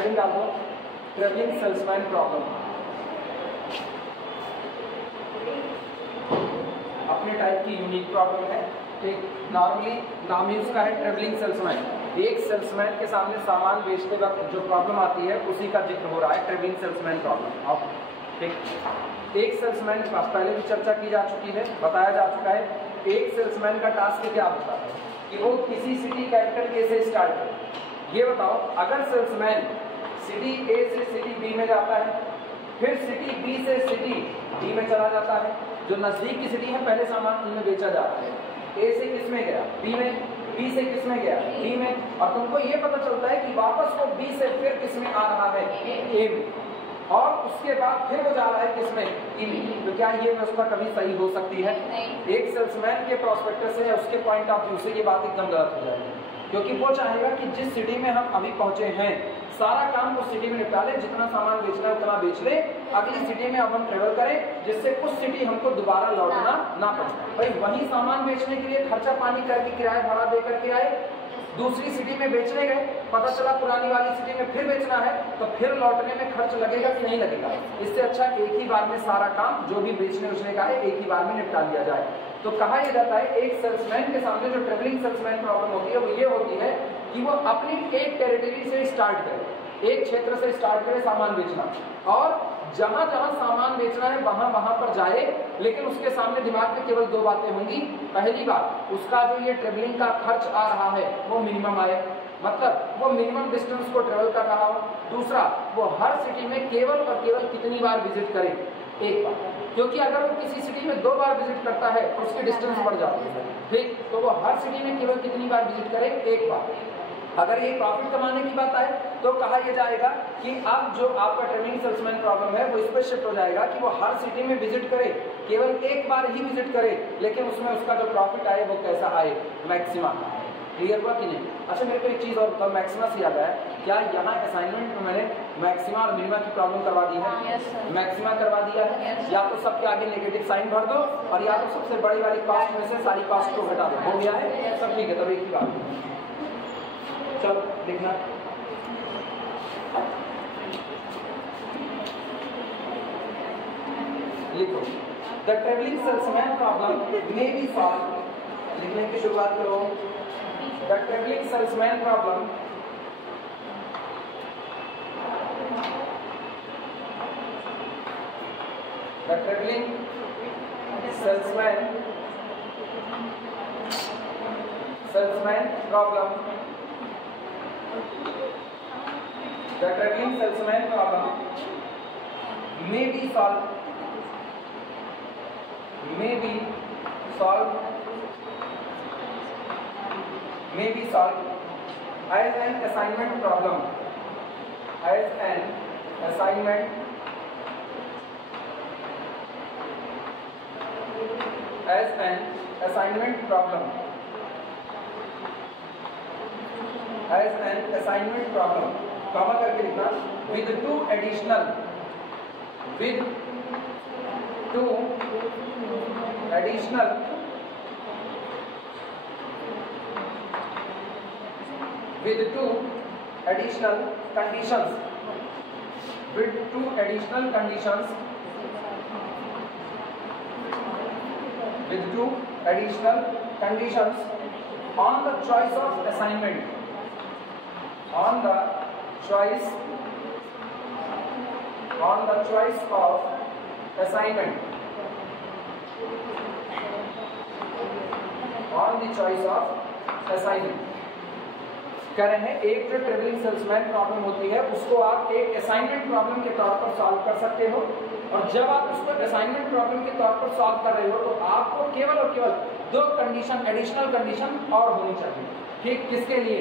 Heading डाल दो travelling salesman problem. अपने टाइप की यूनिक प्रॉब्लम है, ठीक। नॉर्मली नाम ही उसका है ट्रेवलिंग सेल्समैन। एक सेल्समैन के सामने सामान बेचते वक्त जो प्रॉब्लम आती है उसी का जिक्र हो रहा है, ट्रेवलिंग सेल्समैन प्रॉब्लम। अब ठीक, एक सेल्समैन के पास पहले भी चर्चा की जा चुकी है, बताया जा चुका है एक सेल्समैन का टास्क क्या होता है कि वो किसी सिटी कैपिटल ए से स्टार्ट करे। ये बताओ, अगर सेल्समैन सिटी ए से सिटी बी में जाता है, फिर सिटी बी से सिटी डी में चला जाता है, जो नजदीक की सिटी है पहले सामान उनमें बेचा जाता है। ए से किस में गया? बी में। बी से किस में गया? डी में। और तुमको ये पता चलता है कि वापस वो बी से फिर किस में आ रहा है? ए में। और उसके बाद फिर वो जा रहा है किसमें? ई में। तो क्या ये व्यवस्था कभी सही हो सकती है? एक सेल्समैन के प्रोस्पेक्टर से या उसके पॉइंट ऑफ व्यू से ये बात एकदम गलत हो जाएगी, क्योंकि वो चाहेगा कि जिस सिटी में हम अभी पहुंचे हैं सारा काम उस सिटी में निपटा ले, जितना सामान बेचना है उतना बेच ले, अगली सिटी में अब हम ट्रेवल करें जिससे उस सिटी हमको दोबारा लौटना ना पड़े। भाई वही सामान बेचने के लिए खर्चा पानी करके किराया भाड़ा दे करके आए, दूसरी सिटी में बेचने गए, पता चला पुरानी वाली सिटी में फिर बेचना है, तो फिर लौटने में खर्च लगेगा कि नहीं लगेगा? इससे अच्छा एक ही बार में सारा काम जो भी बेचने उचने का है एक ही बार में निपटा लिया जाए। तो कहा यह जाता है एक सेल्समैन के सामने जो ट्रेवलिंग सेल्समैन प्रॉब्लम होती है वो ये होती है कि वो अपनी एक टेरिटरी से स्टार्ट करे, एक क्षेत्र से स्टार्ट करे सामान बेचना, और जहां जहां सामान बेचना है वहां वहां पर जाए, लेकिन उसके सामने दिमाग में केवल दो बातें होंगी। पहली बात, उसका जो ये ट्रेवलिंग का खर्च आ रहा है वो मिनिमम आए, मतलब वो मिनिमम डिस्टेंस को ट्रेवल कर रहा हो। दूसरा, वो हर सिटी में केवल और केवल कितनी बार विजिट करे? एक बार। क्योंकि अगर वो किसी सिटी में 2 बार विजिट करता है तो उसकी डिस्टेंस बढ़ जाती है, ठीक। तो वो हर सिटी में केवल कितनी बार विजिट करे? एक बार। अगर ये प्रॉफिट कमाने की बात आए तो कहा यह जाएगा कि अब जो आपका ट्रेवलिंग सेल्समैन प्रॉब्लम है वो इस पर शिफ्ट हो जाएगा कि वो हर सिटी में विजिट करे, केवल एक बार ही विजिट करे, लेकिन उसमें उसका जो प्रॉफिट आए वो कैसा आए? मैक्सिमम। क्लियर हुआ कि नहीं? अच्छा, मेरे को एक चीज और बताओ, मैक्सिमा से याद आया, क्या यहाँ असाइनमेंट में मैंने मैक्सिमा और मिनिमा की प्रॉब्लम करवा दी है? मैक्सिमा करवा दिया है। या तो सबके आगे नेगेटिव साइन भर दो और या तो सबसे बड़ी वाली कॉस्ट में से सारी कॉस्ट को घटा दो। हो गया है सब? ठीक है, तब एक ही बात। चलो लिखना, लिखो the travelling salesman problem may be solve. लिखने की शुरुआत करो। The travelling salesman problem the travelling salesman problem the traveling salesman problem may be solved as an assignment problem, as an assignment problem, as an assignment problem, comma करके लिखना, with two additional conditions on the choice of assignment, on the choice of assignment, कह रहे हैं एक जो travelling salesman problem होती है उसको आप एक असाइनमेंट प्रॉब्लम के तौर पर सॉल्व कर सकते हो, और जब आप उसको असाइनमेंट प्रॉब्लम के तौर पर सॉल्व कर रहे हो तो आपको केवल और केवल 2 कंडीशन, एडिशनल कंडीशन और होनी चाहिए, ठीक। किसके लिए?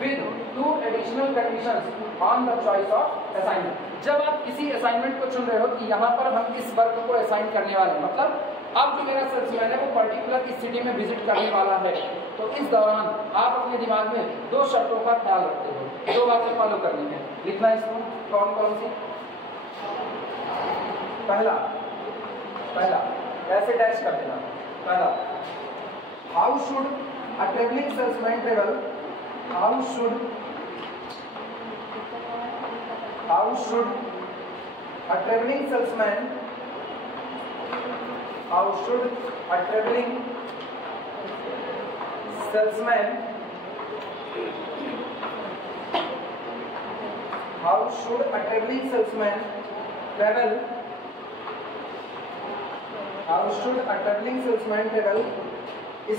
with 2 additional conditions on the choice of assignment। जब आप किसी असाइनमेंट को चुन रहे हो कि यहाँ पर हम इस वर्ग को असाइन करने वाले हैं, मतलब अब जो मेरा सेल्समैन है वो पर्टिकुलर इस सिटी में विजिट करने वाला है, तो इस दौरान आप अपने दिमाग में 2 शर्तों का ख्याल रखते हो, 2 बातें फॉलो करनी है। लिखना इसको, कौन कौन सी? पहला ऐसे डैश कर देना। पहला, how should a traveling salesman travel? How should How should a traveling salesman how should a traveling salesman travel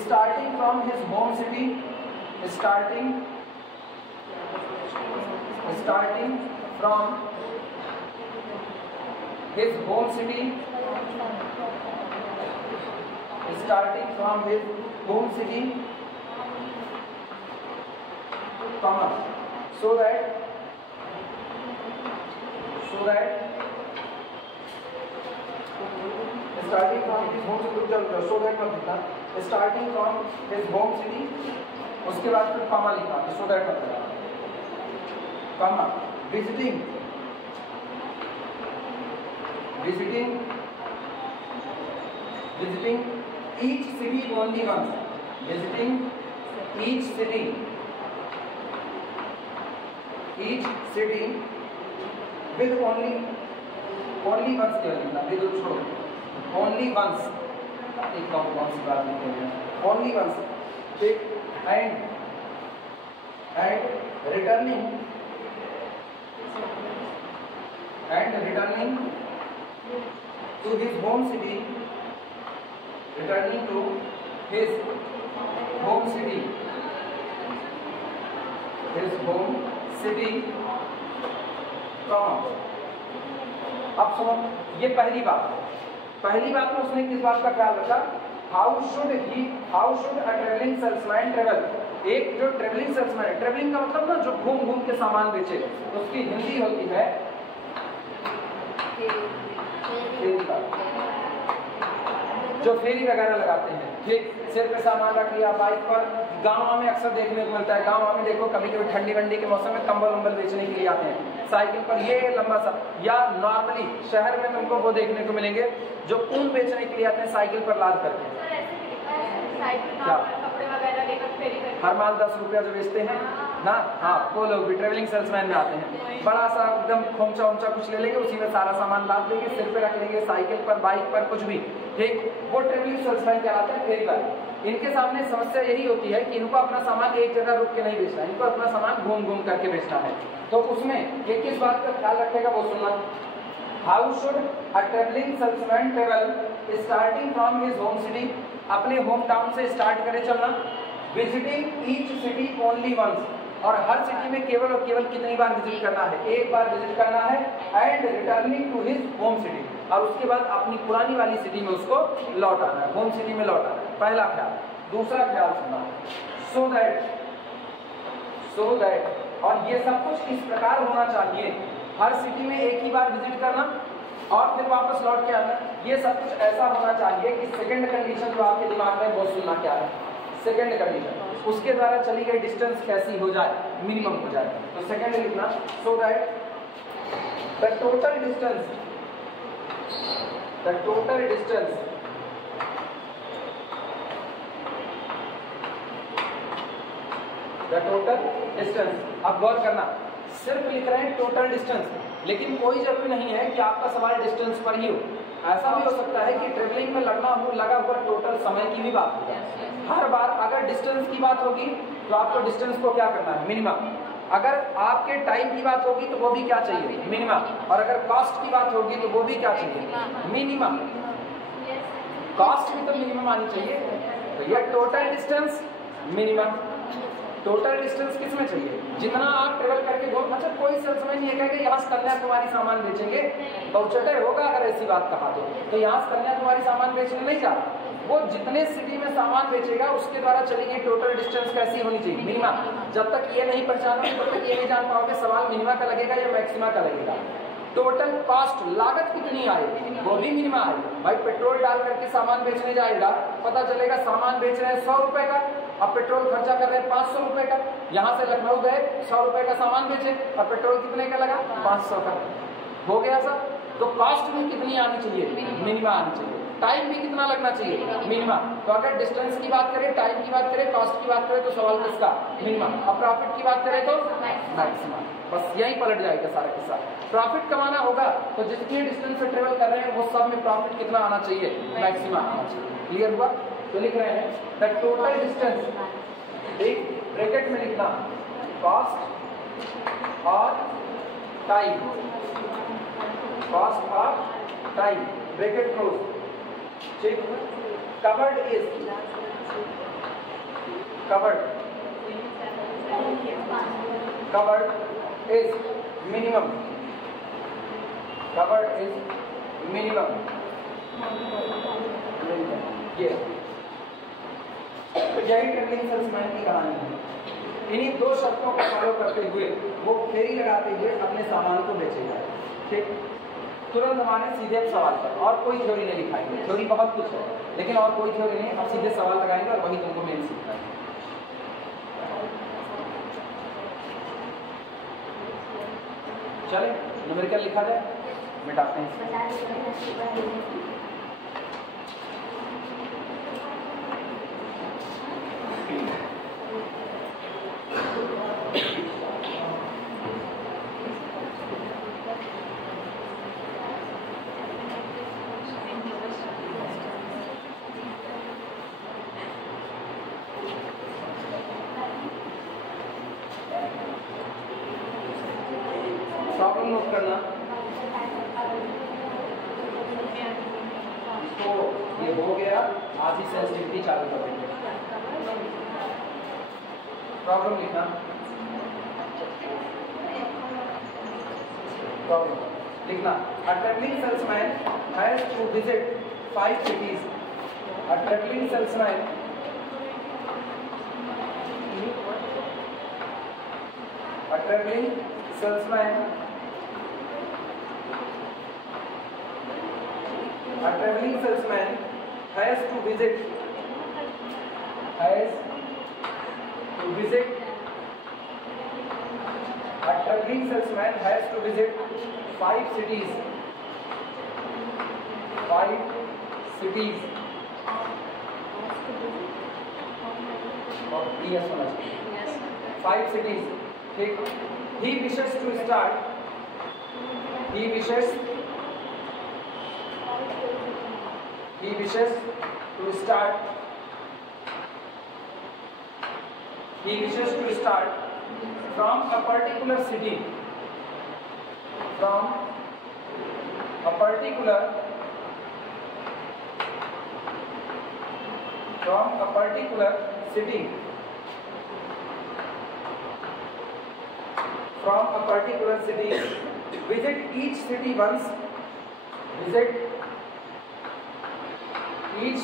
starting from his home city starting from his home city comma so that starting from his home city उसके बाद फिर comma लिखा तो so that मतलब comma visiting each city only once with only once क्या लिखना with छोड़ो only once एक कौन सी बात लिखते हैं only once ठीक and returning to his home city अब सुनो ये पहली बात में उसने किस बात का ख्याल रखा how should a travelling salesman travel एक जो ट्रेवलिंग सेल्समैन है ट्रेवलिंग का मतलब ना जो घूम के सामान बेचे उसकी हिंदी होती है जो फेरी वगैरह लगाते हैं ठीक सिर पे सामान रख लिया बाइक पर गाँव में अक्सर देखने को मिलता है गाँव में देखो कभी कभी ठंडी वंडी के मौसम में कंबल बेचने के लिए आते हैं साइकिल पर ये लंबा सा या नॉर्मली शहर में तुमको वो देखने को मिलेंगे जो ऊन बेचने के लिए आते हैं साइकिल पर लाद करके हर माल 10 रुपया जो बेचते हैं ना हाँ वो लोग भी ट्रेवलिंग सेल्समैन में आते हैं बड़ा सा एकदम खोमचा कुछ ले लेंगे उसी में सारा सामान लाद लेंगे सिर पे रख लेंगे साइकिल पर बाइक पर कुछ भी ठीक वो ट्रेवलिंग सेल्समैन कहलाते हैं फेरी वाले इनके सामने समस्या यही होती है कि इनको अपना सामान एक जगह रुक के नहीं बेचना इनको अपना सामान घूम करके बेचना है तो उसमें ये किस बात का ख्याल रखेगा वो सुनना how should a travelling salesman travel starting from his home city अपने होम टाउन से स्टार्ट करे चलना visiting each city only once और हर सिटी में केवल और केवल कितनी बार विजिट करना है एक बार विजिट करना है and returning to his home city और उसके बाद अपनी पुरानी वाली सिटी में उसको लौट आना है होम सिटी में लौट आना है पहला ख्याल दूसरा ख्याल सुनना सो दैट और ये सब कुछ इस प्रकार होना चाहिए हर सिटी में एक ही बार विजिट करना और फिर वापस लौट के आना ये सब कुछ ऐसा होना चाहिए कि सेकंड कंडीशन जो आपके दिमाग में वो सुनना क्या है सेकंड कंडीशन उसके द्वारा चली गई डिस्टेंस कैसी हो जाए मिनिमम हो जाए तो सेकंड लिखना so that the total distance अब गौर करना सिर्फ लिख रहे हैं टोटल डिस्टेंस लेकिन कोई जरूरी नहीं है कि आपका सवाल डिस्टेंस पर ही हो ऐसा भी हो सकता है कि ट्रेवलिंग में लगा हुआ टोटल समय की भी बात हो हर बार अगर डिस्टेंस की बात होगी तो आपको डिस्टेंस को क्या करना है मिनिमम अगर आपके टाइम की बात होगी तो वो भी क्या चाहिए मिनिमम और अगर कॉस्ट की बात होगी तो वो भी क्या चाहिए मिनिमम कॉस्ट भी तो मिनिमम आनी चाहिए तो यह total distance minimum total distance किस में चाहिए जितना आप ट्रेवल करके घूम अच्छा कोई सेल्समैन ये कहेगा यहाँ से कन्याकुमारी सामान बेचेंगे बहुचटे होगा अगर ऐसी बात कहा तो यहाँ से कन्याकुमारी सामान बेचने नहीं जा रहा वो जितने सिटी में सामान बेचेगा उसके द्वारा चली गई टोटल डिस्टेंस कैसी होनी चाहिए मिनिमम जब तक ये नहीं पहचानोगे तब तक ये नहीं जान पाओगे सवाल मिनिमा का लगेगा या मैक्सिमा का लगेगा टोटल कॉस्ट लागत कितनी आएगी वो भी मिनिमा आएगी भाई पेट्रोल डाल करके सामान बेचने जाएगा पता चलेगा सामान बेच रहे हैं 100 रुपए का अब पेट्रोल खर्चा कर रहे हैं 500 रुपए का यहाँ से लखनऊ गए 100 रुपए का सामान बेचे और पेट्रोल कितने का लगा 500 का हो गया सब तो कॉस्ट में कितनी आनी चाहिए मिनिमा आनी चाहिए टाइम भी कितना लगना चाहिए, मिनिमम। तो अगर डिस्टेंस की बात करें, टाइम की बात करें, कॉस्ट की बात करें तो सवाल किसका, मिनिमम। अब प्रॉफिट की बात करें तो मैक्सिमम। बस यही पलट जाएगा सारा के साथ। प्रॉफिट कमाना होगा तो जितनी डिस्टेंस से ट्रेवल कर रहे हैं वो सब में प्रॉफिट कितना आना चाहिए, मैक्सिमम आना चाहिए। क्लियर हुआ? तो लिख रहे हैं द टोटल डिस्टेंस, एक ब्रैकेट में लिखना कॉस्ट और टाइम, कॉस्ट और टाइम, ब्रैकेट क्लोज, ठीक। Covered is, covered is minimum, covered is minimum, ये तो यही ट्रेवलिंग सेल्समैन की कहानी है। इन्हीं दो शर्तों को फॉलो करते हुए वो फेरी लगाते हुए अपने सामान को बेचेगा, ठीक। तुरंत हमारे सीधे सवाल पर, और कोई थ्योरी नहीं लिखाएंगे, थ्योरी बहुत कुछ है लेकिन और कोई थ्योरी नहीं, अब सीधे सवाल लगाएंगे और वही तुमको मेन सीखना है। चले न्यूमेरिकल लिखा जाए, मिटाते हैं। प्रॉब्लम नोट करना, तो ये हो गया, आज ही सेंसिटिविटी चालू कर देंगे। प्रॉब्लम लिखना, प्रॉब्लम लिखना, a traveling salesman has to visit 5 cities. A traveling salesman has to visit 5 cities. 5 cities. Yes, 5 cities. ठीक। He wishes to start. He wishes to start from a particular city. From a particular city. From a particular city. Visit each city once. Visit each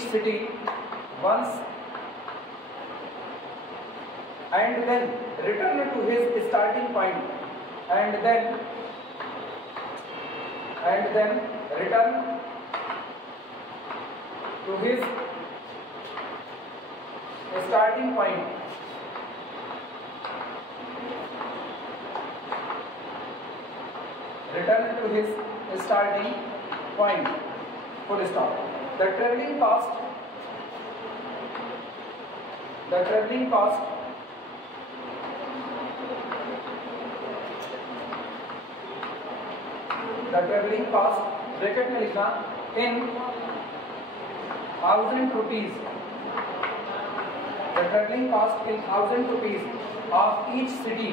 city once and then return to his starting point, and then return to his starting point. Return to his starting point. Full stop. The traveling cost bracket में लिखा in 1000 rupees. The traveling cost in 1000 rupees of each city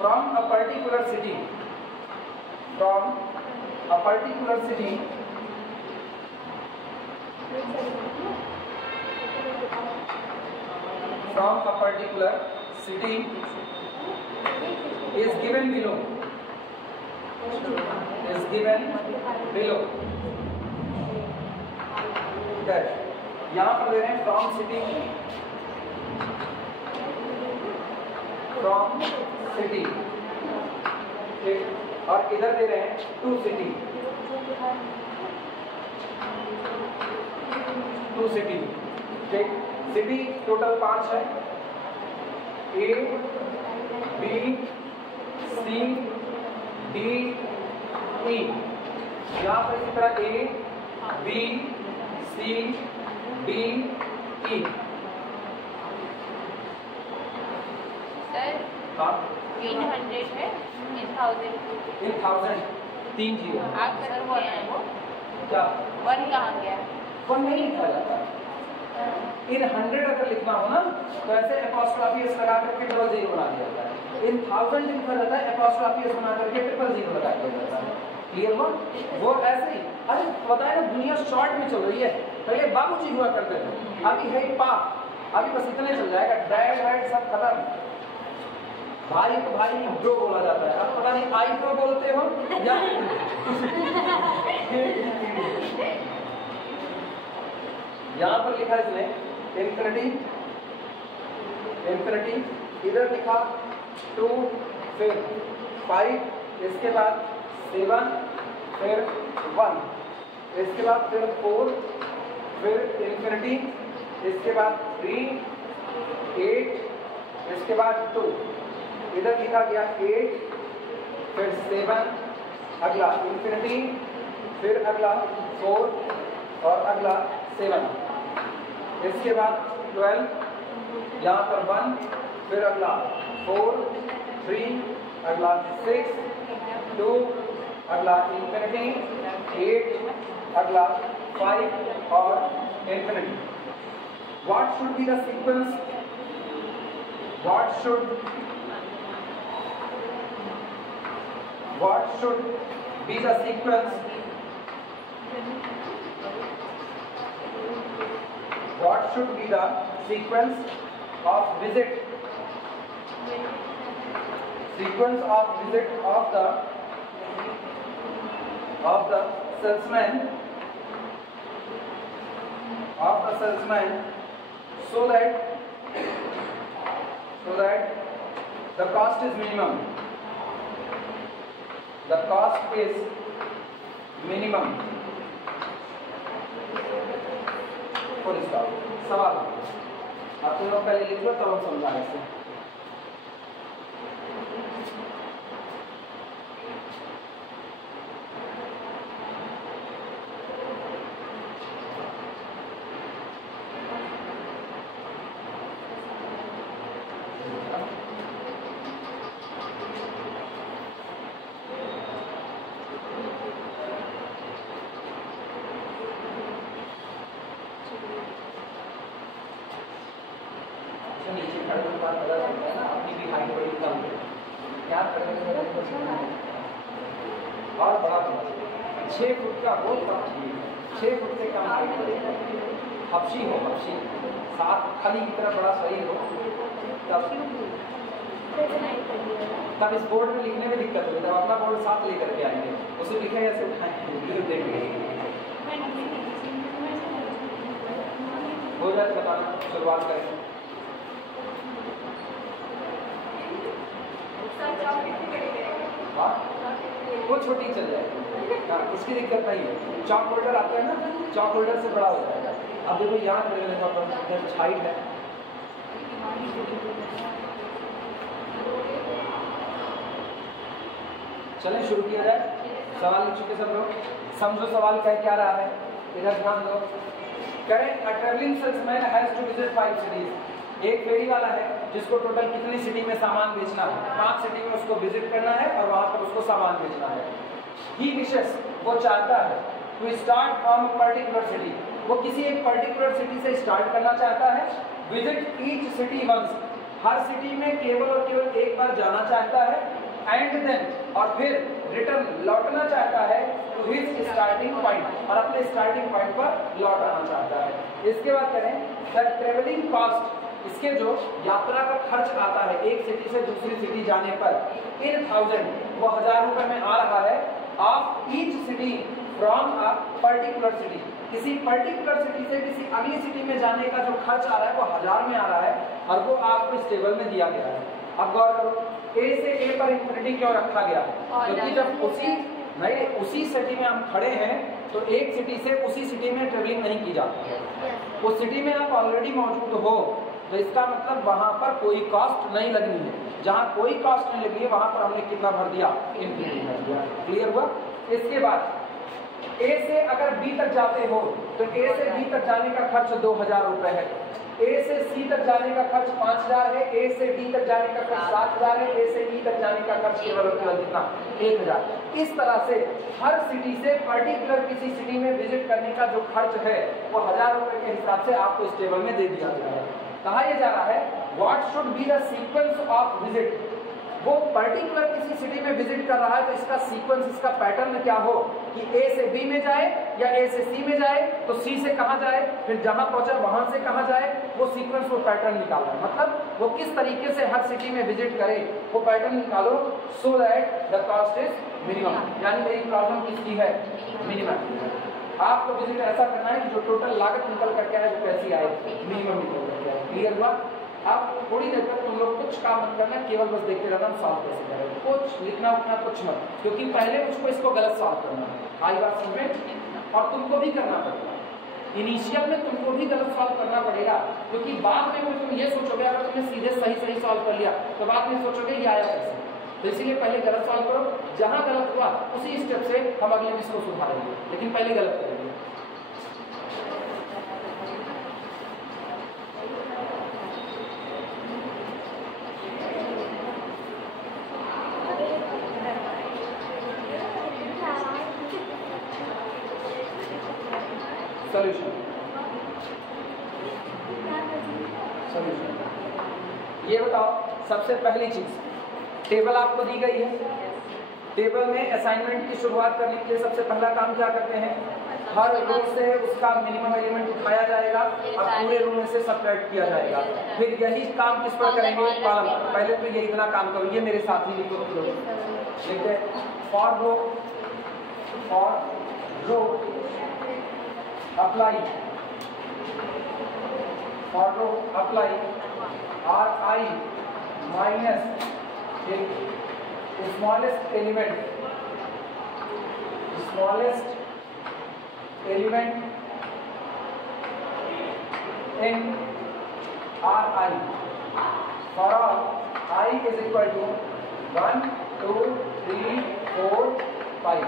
from a particular city. Is given below. यहाँ पर दे रहे हैं from city, ठीक, और इधर दे रहे हैं to city, ठीक। सिटी टोटल 5 है, ए बी सी डी ई। यहाँ पर इसी तरह A B C D E. Sir हाँ 300 है, 1000 1000 3 जीरो। आप सर वो है वो क्या 1 कहाँ गया? 1 नहीं लिखा जाता। इन 100 अगर लिखना हो ना तो ऐसे एपोस्ट्रोफी एस लगा करके डबल जीरो बना दिया जाता है। इन 1000 लिखा जाता है, एपोस्ट्रोफी एस बना करके ट्रिपल जीरो लगा दिया जाता है। क्लियर हुआ? वो ऐसे ही। अरे पता है ना, दुनिया शॉर्ट में चल रही है। पहले बाबूजी हुआ करते थे, अभी है पा, अभी बस इतने चल जाएगा, डैड वैड सब खत्म। भाई को भाई ब्रो बोला जाता है, अब पता नहीं आई ब्रो बोलते हो या यहाँ पर लिखा इसने इन्फिनिटी, इन्फिनिटी, इधर लिखा 2 फिर 5, इसके बाद 7 फिर 1, इसके बाद फिर 4 फिर इन्फिनिटी, इसके बाद 3 8, इसके बाद 2, इधर लिखा गया 8 फिर 7, अगला इन्फिनिटी, फिर अगला 4 और अगला 7, इसके बाद 12, यहाँ पर 1 फिर अगला 4 3, अगला 6 2, अगला इन्फिनिटी 8, अगला 5 और infinity. What should be the sequence? What should be the sequence? What should be the sequence of visit? Sequence of visit of the salesman, so that the cost is minimum. The cost is minimum. Full stop. सवाल आप तुम लोग पहले लिख लो तब हम समझाएंगे इसे। और बड़ा 6 फुट का हो तब ठीक, 6 फुट से कम हाइट बढ़ेगा, हफ्शी हो, हफ्शी 7 खली की तरह बड़ा शरीर हो, तब इस बोर्ड में लिखने में दिक्कत होगी। तब अपना बोर्ड साथ लेकर के आएंगे, उसे लिखे ऐसे उठाएंगे, देखेंगे हो जाए बताना। शुरुआत करेंगे। हाँ वो छोटी चल जाएगी, हाँ उसकी दिक्कत नहीं है। चॉक होल्डर आता है ना, चॉक होल्डर से बड़ा हो जाएगा। अब देखो यहाँ हाइट है, चलें शुरू किया जाए। सवाल लिख चुके सब लोग, समझो सवाल क्या रहा है, इधर ध्यान दो। करें a travelling salesman has to visit 5 cities. एक फेरी वाला है जिसको टोटल कितनी सिटी में सामान बेचना है, 5 सिटी में उसको विजिट करना है और वहां पर उसको सामान बेचना है। ही विशेस, वो चाहता है to start from particular city, वो किसी एक पर्टिकुलर सिटी से स्टार्ट करना चाहता है। विजिट ईच सिटी वंस, हर सिटी में केवल और केवल एक बार जाना चाहता है। एंड देन, और फिर रिटर्न लौटना चाहता है टू हिज स्टार्टिंग पॉइंट, और अपने स्टार्टिंग पॉइंट पर लौट आना चाहता है। इसके बाद करें द ट्रेवलिंग कॉस्ट, इसके जो यात्रा का खर्च आता है एक सिटी से दूसरी सिटी जाने पर, इन 1000 वो 1000 रुपए में आ रहा है। Of each city from a particular city, किसी पर्टिकुलर सिटी से किसी अगली सिटी में जाने का जो खर्च आ रहा है वो 1000 में आ रहा है, और वो आपको इस टेबल में दिया गया है। अब गौर करो, ए से ए पर इन्फिनिटी क्यों रखा गया? क्योंकि जब उसी नहीं, उसी सिटी में हम खड़े हैं तो एक सिटी से उसी सिटी में ट्रेवलिंग नहीं की जाती है। उस सिटी में आप ऑलरेडी मौजूद हो तो इसका मतलब वहां पर कोई कॉस्ट नहीं लगनी है। जहां कोई कॉस्ट नहीं लगी है वहां पर हमने कितना भर दिया, इनफिनिटी भर दिया। क्लियर हुआ? इसके बाद ए से अगर बी तक जाते हो तो ए से बी तक जाने का खर्च 2000 रुपए है, ए से सी तक जाने का खर्च 5000 है, ए से डी तक जाने का खर्च 7000 है, ए से ई तक जाने का खर्च केवल कितना 1000। इस तरह से हर सिटी से पर्टिकुलर किसी सिटी में विजिट करने का जो खर्च है वो 1000 रुपए के हिसाब से आपको इस टेबल में दे दिया गया है। कहा यह जा रहा है what should be the sequence of visit. वो पर्टिकुलर किसी सिटी में विजिट कर रहा है तो इसका सीक्वेंस, इसका पैटर्न क्या हो कि ए से बी में जाए या ए से सी में जाए, तो सी से कहां जाए, फिर जहां पहुंचा वहां से कहां जाए, वो सीक्वेंस, वो पैटर्न निकालना है। मतलब वो किस तरीके से हर सिटी में विजिट करे वो पैटर्न निकालो, so that the cost is minimum. यानी मेरी प्रॉब्लम किसकी है, मिनिमम। आपको विजिट ऐसा करना है कि जो टोटल लागत निकल करके आए वो कैसी आए, मिनिमम निकल करके आए। क्लियर हुआ? आप थोड़ी देर तक तुम लोग कुछ काम मत करना, केवल बस देखते रहना सॉल्व कैसे करें, कुछ लिखना उठना कुछ मत, क्योंकि पहले मुझको इसको गलत सॉल्व करना है। आई बात समझ में? और तुमको भी करना पड़ेगा, इनिशियल में तुमको भी गलत सॉल्व करना पड़ेगा, क्योंकि बाद में तुम ये सोचोगे, अगर तुमने सीधे सही सॉल्व कर लिया तो बाद में सोचोगे ये आया कैसे। तो इसीलिए पहले गलत सॉल्व करो, जहां गलत हुआ उसी स्टेप से हम अगले में इसको सुधारेंगे, लेकिन पहले गलत करेंगे। सॉल्यूशन ये बताओ, सबसे पहली चीज टेबल आपको दी गई है। टेबल में असाइनमेंट की शुरुआत करने के लिए सबसे पहला काम क्या करते हैं, हर रो से उसका मिनिमम एलिमेंट उठाया जाएगा और पूरे रो में से सबट्रैक्ट किया जाएगा। फिर यही काम किस पर करेंगे, कॉलम। पहले तो ये इतना काम करो, ये मेरे साथ ही लिखो, लिखते for row apply, for row apply RI minus smallest element in RI for all I is equal to 1 2 3 4 5।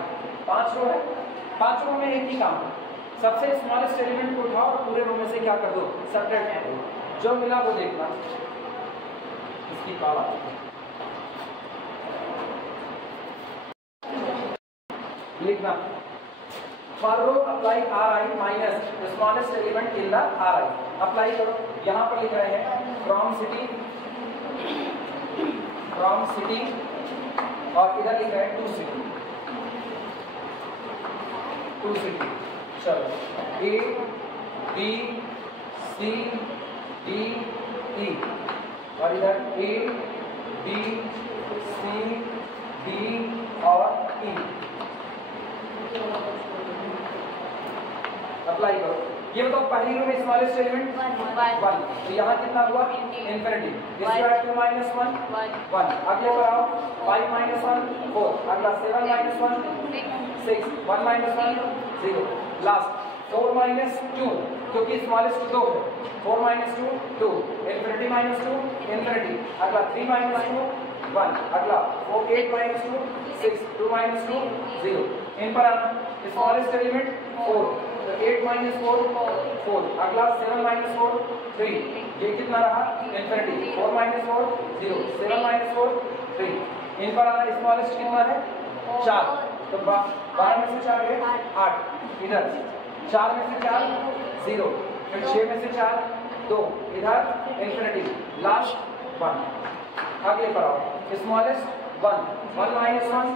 5 रो है, 5 रो में एक ही काम, सबसे स्मॉलेस्ट एलिमेंट को उठाओ और पूरे रो में से क्या कर दो, सबट्रैक्ट कर दो, जो मिला वो देखना, इसकी पावर लिखना। For row apply RI minus smallest element in the RI। Apply करो, यहाँ पर लिख रहे हैं फ्रॉम सिटी और इधर लिख रहे हैं टू सिटी। चलो A B C D E और इधर A B C D और E। अप्लाई करो, ये बताओ पहली रो में स्मॉलेस्ट एलिमेंट 1, तो यहाँ कितना हुआ, इन्फिनिटी। स्क्वायर 2 माइनस 1 1, अगले पर आओ 5 माइनस 1 4, अगला 7 माइनस 1 6, 1 माइनस 1 0, लास्ट 4 माइनस 2, क्योंकि स्मॉलेस्ट 2 है, 4 माइनस 2 2, इन्फिनिटी माइनस 2 इन्फिनिटी, अगला 3 माइनस 2 1, अगला 8 माइनस 2 6, 2 माइनस 2 0। इन पर आना, स्मॉलेस्ट एलिमेंट 4, तो 8 माइनस 4 4, अगला 7 माइनस 4 3, ये कितना रहा, इन्फिनिटी, 4 माइनस 4 0, 7 माइनस 4 3। इन पर आना, स्मॉलेस्ट कितना है 4, तो 12 में से 4 है 8, इधर 4 में से 4 0, फिर 6 में से 4 2, इधर इन्फिनिटी, लास्ट 1। अगले पर आओ, स्मॉलेस्ट 1 माइनस 1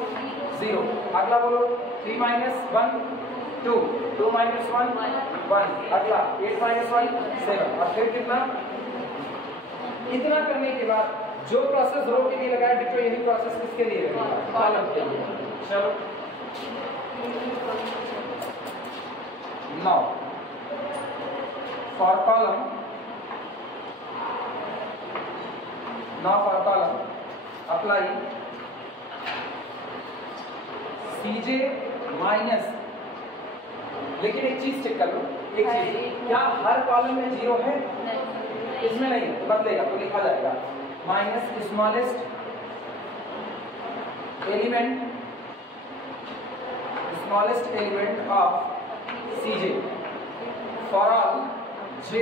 0, अगला बोलो 3 माइनस 1 2, 2 माइनस 1 1, अगला 8 माइनस 1 7, और फिर कितना। इतना करने के बाद जो प्रोसेस रो के लिए लगाया डिटो यही प्रोसेस किसके लिए लगेगा, कॉलम के लिए। चलो now for column apply CJ minus, लेकिन एक चीज चेक कर लो, एक चीज, क्या हर कॉलम में 0 है? इसमें नहीं है, तो बदलेगा, तो लिखा जाएगा minus smallest element of CJ for all J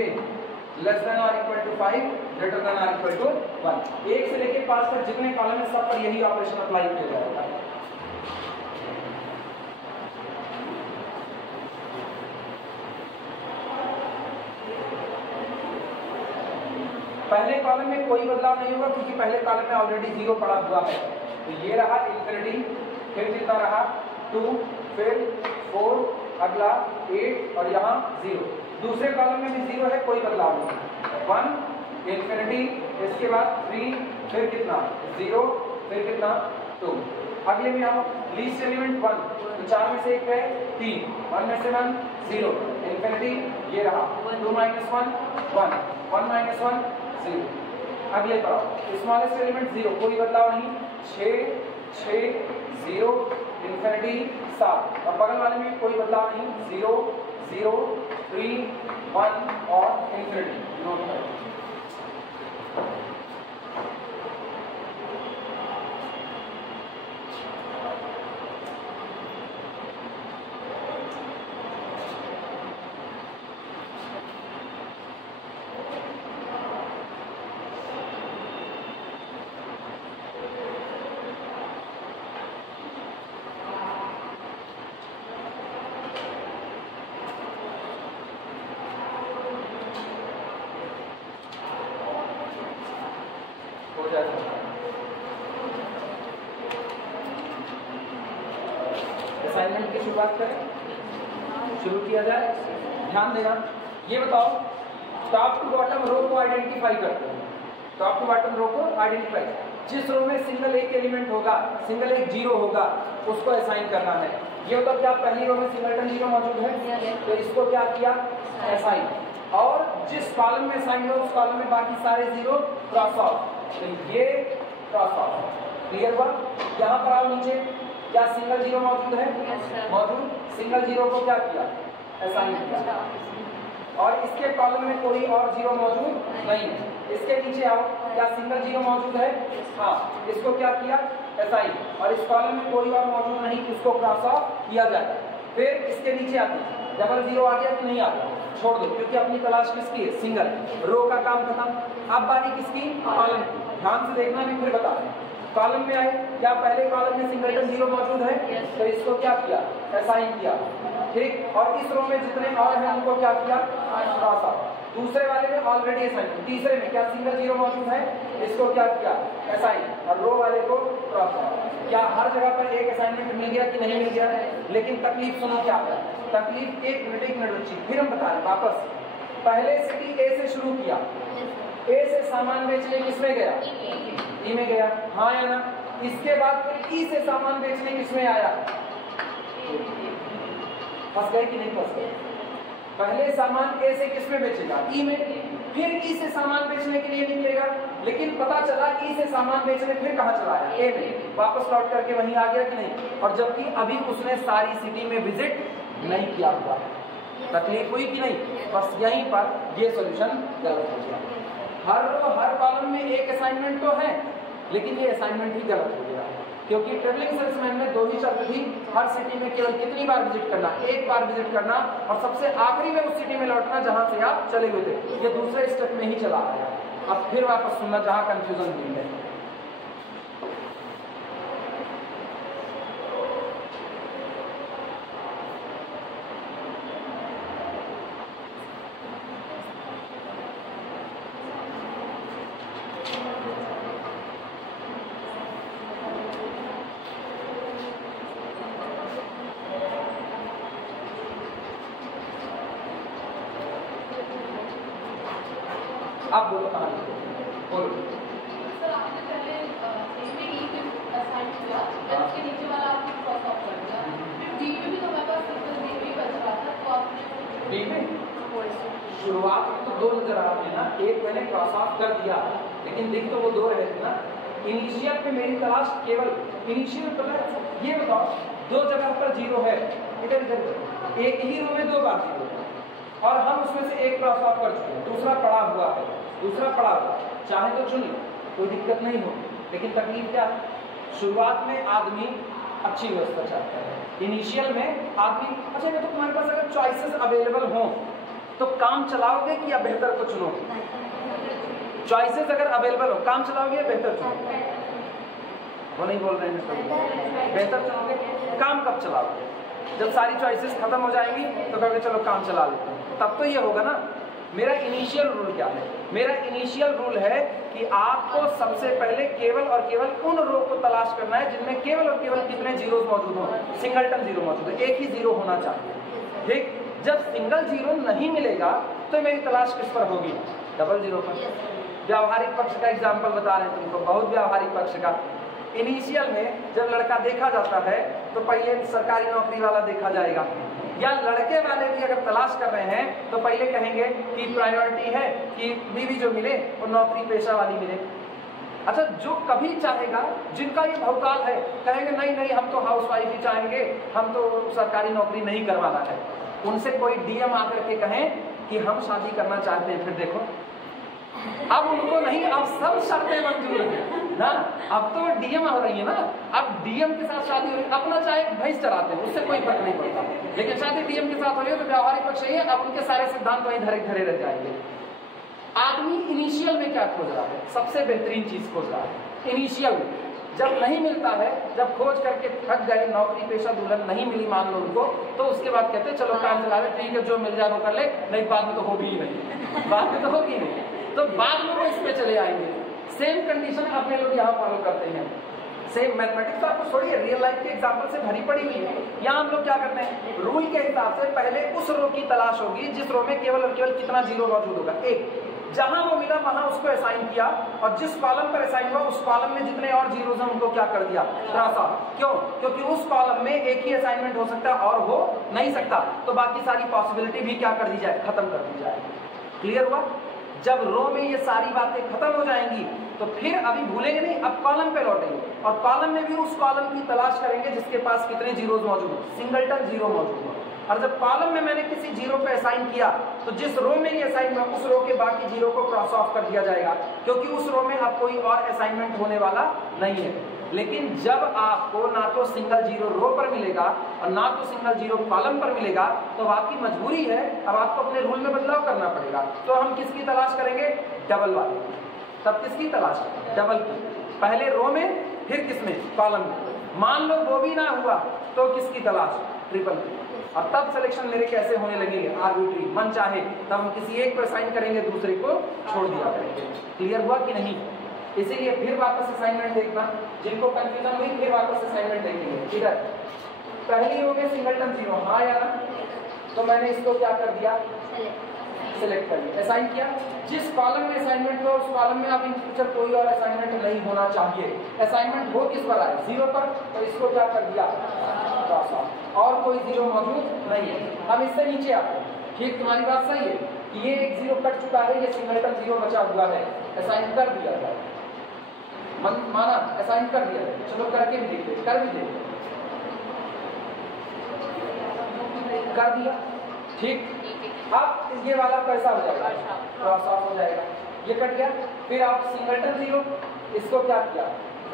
less than और इक्वल टू 5 ग्रेटर देन और इक्वल टू 1। 1 से लेके 5 तक जितने कॉलम है सब पर यही ऑपरेशन अप्लाई किया जाएगा। पहले कॉलम में कोई बदलाव नहीं होगा क्योंकि पहले कॉलम में ऑलरेडी 0 पड़ा हुआ है, तो ये रहा इंफिनिटी, फिर कितना रहा 2, फिर 4, अगला 8 और यहाँ 0। दूसरे कॉलम में भी 0 है, कोई बदलाव नहीं, 1 इंफिनिटी, इसके बाद 3, फिर कितना 0, फिर कितना 2। अगले में हम लीस्ट एलिमेंट 1, तो 4 में से 1 है 3, 1 में से 1 0 इंफिनिटी, ये रहा 2 माइनस 1 1, 1 माइनस 1 0। अगले पर स्मॉलेस्ट एलिमेंट 0, कोई बदलाव नहीं, 6 6 0 इंफिनिटी 7, और बगल वाले में कोई बदलाव नहीं, 0 0 3 1 और इंफिनिटी। असाइनमेंट की शुरुआत करें, शुरू किया जाए। ध्यान देना, ये बताओ टॉप टू बॉटम रो को आइडेंटिफाई करते हैं, टॉप टू बॉटम रो को आइडेंटिफाई, जिस रो में सिंगल एक एलिमेंट होगा, सिंगल एक 0 होगा, उसको असाइन करना है। ये होता क्या, पहली रो में सिंगलटन 0 मौजूद है, तो इसको क्या किया, असाइन, और जिस कॉलम में असाइन हो उस कॉलम में बाकी सारे 0 क्रॉस ऑफ, तो ये क्रॉस ऑफ। क्लियर हुआ? यहाँ पर आओ नीचे, क्या सिंगल 0 मौजूद है? मौजूद, सिंगल 0 को क्या किया, असाइन किया, और इसके कॉलम में कोई और 0 मौजूद नहीं है। इसके नीचे आओ, क्या सिंगल 0 मौजूद है? हाँ, इसको क्या किया, असाइन, और इस कॉलम में कोई और मौजूद नहीं, उसको क्रॉस ऑफ किया जाए। फिर इसके नीचे आते हैं, डबल 0 आ गया कि नहीं आ गया, छोड़ दो, क्योंकि अपनी तलाश किसकी है, सिंगल, रो का काम खत्म। अब बारी किसकी, कॉलम की, ध्यान से देखना, भी फिर बता रहे हैं। कॉलम में आए, क्या पहले कॉलम में सिंगलटन 0 मौजूद है, तो इसको क्या किया, असाइन किया, ठीक, और इस रो में जितने और हैं उनको क्या किया, क्रॉस ऑफ। दूसरे वाले में ऑलरेडी असाइन, तीसरे में क्या सिंगल 0 मौजूद है, इसको क्या किया, असाइन, और रो वाले को क्रॉस ऑफ। क्या हर जगह पर एक असाइनमेंट मिल गया कि नहीं मिल गया? लेकिन तकलीफ सुनो क्या है, तकलीफ, एक मिनट बच्ची, फिर हम बता रहे वापस। पहले सिटी ए से शुरू किया, ए से सामान बेचने किसमें गया, ई में गया, हाँ या ना? इसके बाद फिर ई से सामान बेचने किसमें आया, फंस गए कि नहीं फंस गए? पहले सामान ए से किसमें बेचेगा, ई में, फिर ई से सामान बेचने के लिए निकलेगा, लेकिन पता चला ई से सामान बेचने फिर कहाँ चला आया, ए में, वापस लौट करके वहीं आ गया कि नहीं? और जबकि अभी उसने सारी सिटी में विजिट नहीं किया हुआ, तकलीफ हुई कि नहीं? बस यहीं पर ये सॉल्यूशन गलत हो गया। हर कॉलम में एक असाइनमेंट तो है, लेकिन ये असाइनमेंट ही गलत हो गया, क्योंकि ट्रेवलिंग सेल्समैन में 2 ही शर्त थी, हर सिटी में केवल कितनी बार विजिट करना, 1 बार विजिट करना, और सबसे आखिरी में उस सिटी में लौटना जहां से आप चले हुए थे। ये दूसरे स्टेप में ही चला आया। अब फिर वापस सुनना जहां कंफ्यूजन हुई है। आप बोलो कहाँ बोलो। सर आपने पहले इसमें ई पे असाइन किया, उसके नीचे वाला आपने क्रॉस ऑफ कर दिया, फिर डी पे भी तो हमारे पास सिंपल डी पे बच रहा था, तो आपने डी में शुरुआत में तो 2 नजर आ रही है ना, एक मैंने क्रॉस ऑफ कर दिया, लेकिन दिख तो वो 2 रहे थे ना। इनिशियल में मेरी तलाश केवल इनिशियल मतलब ये बताओ दो जगह पर जीरो है, इधर इधर एक ही रो में 2 बार जीरो है और हम उसमें से एक क्रॉस ऑफ कर चुके हैं, दूसरा पड़ा हुआ है, दूसरा पड़ा हुआ, चाहे तो चुन लो, कोई दिक्कत नहीं होगी। लेकिन तकलीफ क्या है, शुरुआत में आदमी अच्छी व्यवस्था चाहता है, इनिशियल में आदमी अच्छा तो तुम्हारे पास अगर चॉइसेस अवेलेबल हों तो काम चलाओगे कि या बेहतर को चुनोगे? चॉइसेस अगर अवेलेबल हो काम चलाओगे या बेहतर चुनोगे? वो नहीं बोल रहे हैं तो बेहतर चुनोगे। काम कब चलाओगे? जब सारी चॉइसेस खत्म हो जाएंगी तो कहोगे चलो काम चला लेते हैं, तब तो ये होगा ना। मेरा इनिशियल रूल क्या है? मेरा इनिशियल रूल है कि आपको सबसे पहले केवल और केवल उन रो को तलाश करना है जिनमें केवल और केवल कितने जीरोस मौजूद हो, सिंगलटन जीरो मौजूद है, एक ही जीरो होना चाहिए। ठीक, जब सिंगल जीरो नहीं मिलेगा तो मेरी तलाश किस पर होगी? डबल जीरो पर। व्यावहारिक पक्ष का एग्जाम्पल बता रहे हैं तुमको, बहुत व्यावहारिक पक्ष का। इनिशियल में जब लड़का देखा जाता है तो पहले सरकारी नौकरी वाला देखा जाएगा, या लड़के वाले भी अगर तलाश कर रहे हैं तो पहले कहेंगे कि प्रायोरिटी है कि बीवी जो मिले वो नौकरी पेशा वाली मिले। अच्छा, जो कभी चाहेगा, जिनका ये भौकाल है, कहेंगे नहीं नहीं हम तो हाउसवाइफ ही चाहेंगे, हम तो सरकारी नौकरी नहीं करवाना है। उनसे कोई डीएम आकर के कहें कि हम शादी करना चाहते हैं, फिर देखो अब उनको नहीं, अब सब शर्तें मंजूर है ना। अब तो डीएम हो रही है ना, अब डीएम के साथ शादी हो रही है, अपना चाहे भैंस चराते हैं उससे कोई फर्क नहीं पड़ता, लेकिन शादी डीएम के साथ हो रही है तो व्यावहारिक पक्ष यही है, अब उनके सारे सिद्धांत वहीं धरे धरे रह जाएंगे। आदमी इनिशियल में क्या खोज रहा है? सबसे बेहतरीन चीज खोज रहा है इनिशियल में। जब नहीं मिलता है, जब खोज करके थक गए, नौकरी पेशा दुल्हन नहीं मिली मान लो उनको, तो उसके बाद कहते हैं चलो काम चला रहे, ठीक है जो मिल जाए वो कर ले, नहीं बाद में तो होगी ही नहीं, बाद में तो होगी नहीं, तो बाद में वो इस पे चले आएंगे। सेम कंडीशन अपने लोग यहाँ फॉलो करते हैं। सेम मैथमेटिक्स आपको छोड़िए, रियल लाइफ के एग्जांपल से भरी पड़ी हुई है। यहाँ हम लोग क्या करते हैं, रूल के हिसाब से पहले उस रो की तलाश होगी जिस रो में केवल और केवल कितना जीरो मौजूद होगा, एक। जहां वो मिला वहां उसको असाइन किया, और जिस कॉलम पर असाइन हुआ उस कॉलम में जितने और जीरोस हैं उनको क्या कर दिया, क्रॉस ऑफ। क्यों? क्योंकि उस कॉलम में एक ही असाइनमेंट हो सकता है और हो नहीं सकता, तो बाकी सारी पॉसिबिलिटी भी क्या कर दी जाए, खत्म कर दी जाए। क्लियर हुआ? जब रो में ये सारी बातें खत्म हो जाएंगी तो फिर अभी भूलेंगे नहीं, अब कॉलम पे लौटेंगे और कॉलम में भी उस कॉलम की तलाश करेंगे जिसके पास कितने जीरोस मौजूद हो, सिंगलटन जीरो मौजूद हो। और जब कॉलम में मैंने किसी जीरो पे असाइन किया तो जिस रो में ये असाइन हुआ उस रो के बाकी जीरो को क्रॉस ऑफ कर दिया जाएगा, क्योंकि उस रो में अब कोई और असाइनमेंट होने वाला नहीं है। लेकिन जब आपको ना तो सिंगल जीरो रो पर मिलेगा और ना तो सिंगल जीरो कॉलम पर मिलेगा, तो आपकी मजबूरी है, अब आपको अपने रूल में बदलाव करना पड़ेगा। तो हम किसकी तलाश करेंगे, डबल वाले। तब किसकी तलाश, डबल की, पहले रो में फिर किसमें, कॉलम में। मान लो वो भी ना हुआ तो किसकी तलाश, ट्रिपल की। और तब सिलेक्शन मेरे कैसे होने लगेंगे, आर्बिट्री, मन चाहे तब हम किसी एक पर साइन करेंगे, दूसरे को छोड़ दिया करेंगे। क्लियर हुआ कि नहीं? इसीलिए फिर वापस असाइनमेंट देखना, जिनको कंफ्यूजन हुई फिर वापस असाइनमेंट देखेंगे। इधर पहली हो गई सिंगलटन जीरो, हाँ या ना, तो मैंने इसको क्या कर दिया, सिलेक्ट कर लिया, असाइन किया। जिस कॉलम में असाइनमेंट हो उस कॉलम में अब इन फ्यूचर कोई और असाइनमेंट नहीं होना चाहिए। असाइनमेंट हो किस पर आए, जीरो पर, तो इसको क्या कर दिया, क्रॉस ऑफ, और कोई जीरो मौजूद नहीं है। अब इससे नीचे आते हैं, ठीक तुम्हारी बात सही है कि ये एक जीरो कट चुका है, ये सिंगलटन जीरो बचा हुआ है, असाइन कर दिया जाए, माना असाइन कर दिया, चलो करके भी देखते, कर भी देखते, कर दिया, ठीक। अब ये वाला कैसा हो जाएगा, क्रॉस ऑफ हो जाएगा, ये कट गया। फिर आप सिंगलटन जीरो, इसको क्या किया,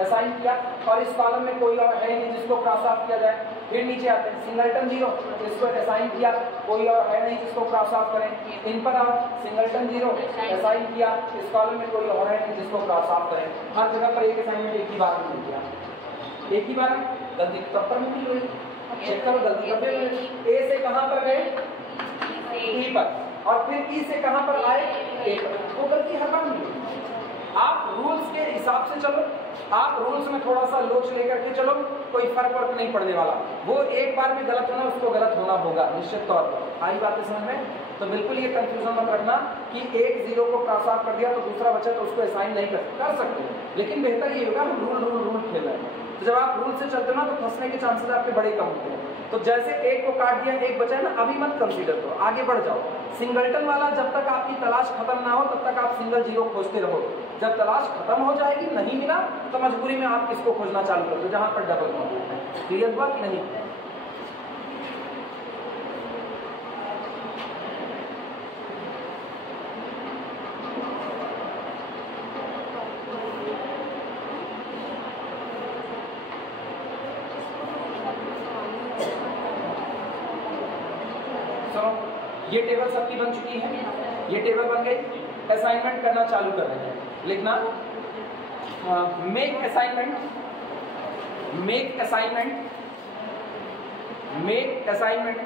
असाइन किया, और इस कॉलम में कोई और है नहीं जिसको क्रॉस ऑफ किया जाए। फिर नीचे आते हैं, सिंगलटन जीरो, इसको असाइन किया, कोई और है नहीं जिसको क्रॉस ऑफ करें। इन पर आओ, सिंगलटन जीरो, असाइन किया, इस कॉलम में कोई और है नहीं जिसको क्रॉस ऑफ करें। हर जगह पर एक असाइनमेंट एक ही बार में मिल गया, एक ही बार। गलती कब पर मिली हुई, चेक करो गलती कब मिली। ए से कहां पर गए, ई पर, और फिर ई से कहां पर आए, ए पर, वो गलती हर बार मिली। आप रूल्स के हिसाब से चलो, आप रूल्स में थोड़ा सा लोच लेकर के चलो, कोई फर्क नहीं पड़ने वाला। वो एक बार में गलत होना, उसको गलत होना होगा निश्चित तौर पर। आई बात है समझ में? तो बिल्कुल ये कंफ्यूजन मत रखना कि एक जीरो को क्रॉस ऑफ कर दिया तो दूसरा बचा तो उसको असाइन नहीं कर सकते, लेकिन बेहतर ये होगा हम रूल रूल रूल खेल रहे हैं। तो जब आप रूल से चलते हो ना तो फंसने के चांसेस आपके बड़े कम होते हैं। तो जैसे एक को काट दिया, एक बचा है ना, अभी मत कंसीडर करो, आगे बढ़ जाओ। सिंगलटन वाला जब तक आपकी तलाश खत्म ना हो तब तक आप सिंगल जीरो खोजते रहो। जब तलाश खत्म हो जाएगी, नहीं मिला, तो मजबूरी में आप किसको खोजना चालू कर दो, जहां पर डबल मौजूद है। क्लियर हुआ कि नहीं? ये टेबल सबकी बन चुकी है, ये टेबल बन गई। असाइनमेंट करना चालू कर रहे हैं, लिखना make assignment, make assignment, make assignment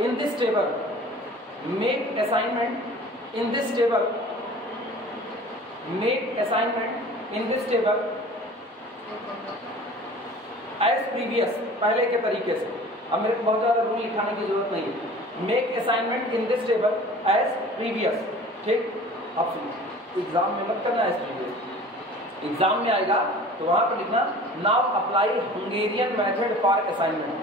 in this table, make assignment in this table, make assignment in this table as previous, पहले के तरीके से। अब मेरे को बहुत ज्यादा रूल लिखाने की जरूरत नहीं है। Make assignment in this table as previous, ठीक। अब एग्जाम में मत करना एज प्रीवियस, एग्जाम में आएगा तो वहां पर लिखना now apply Hungarian method for assignment,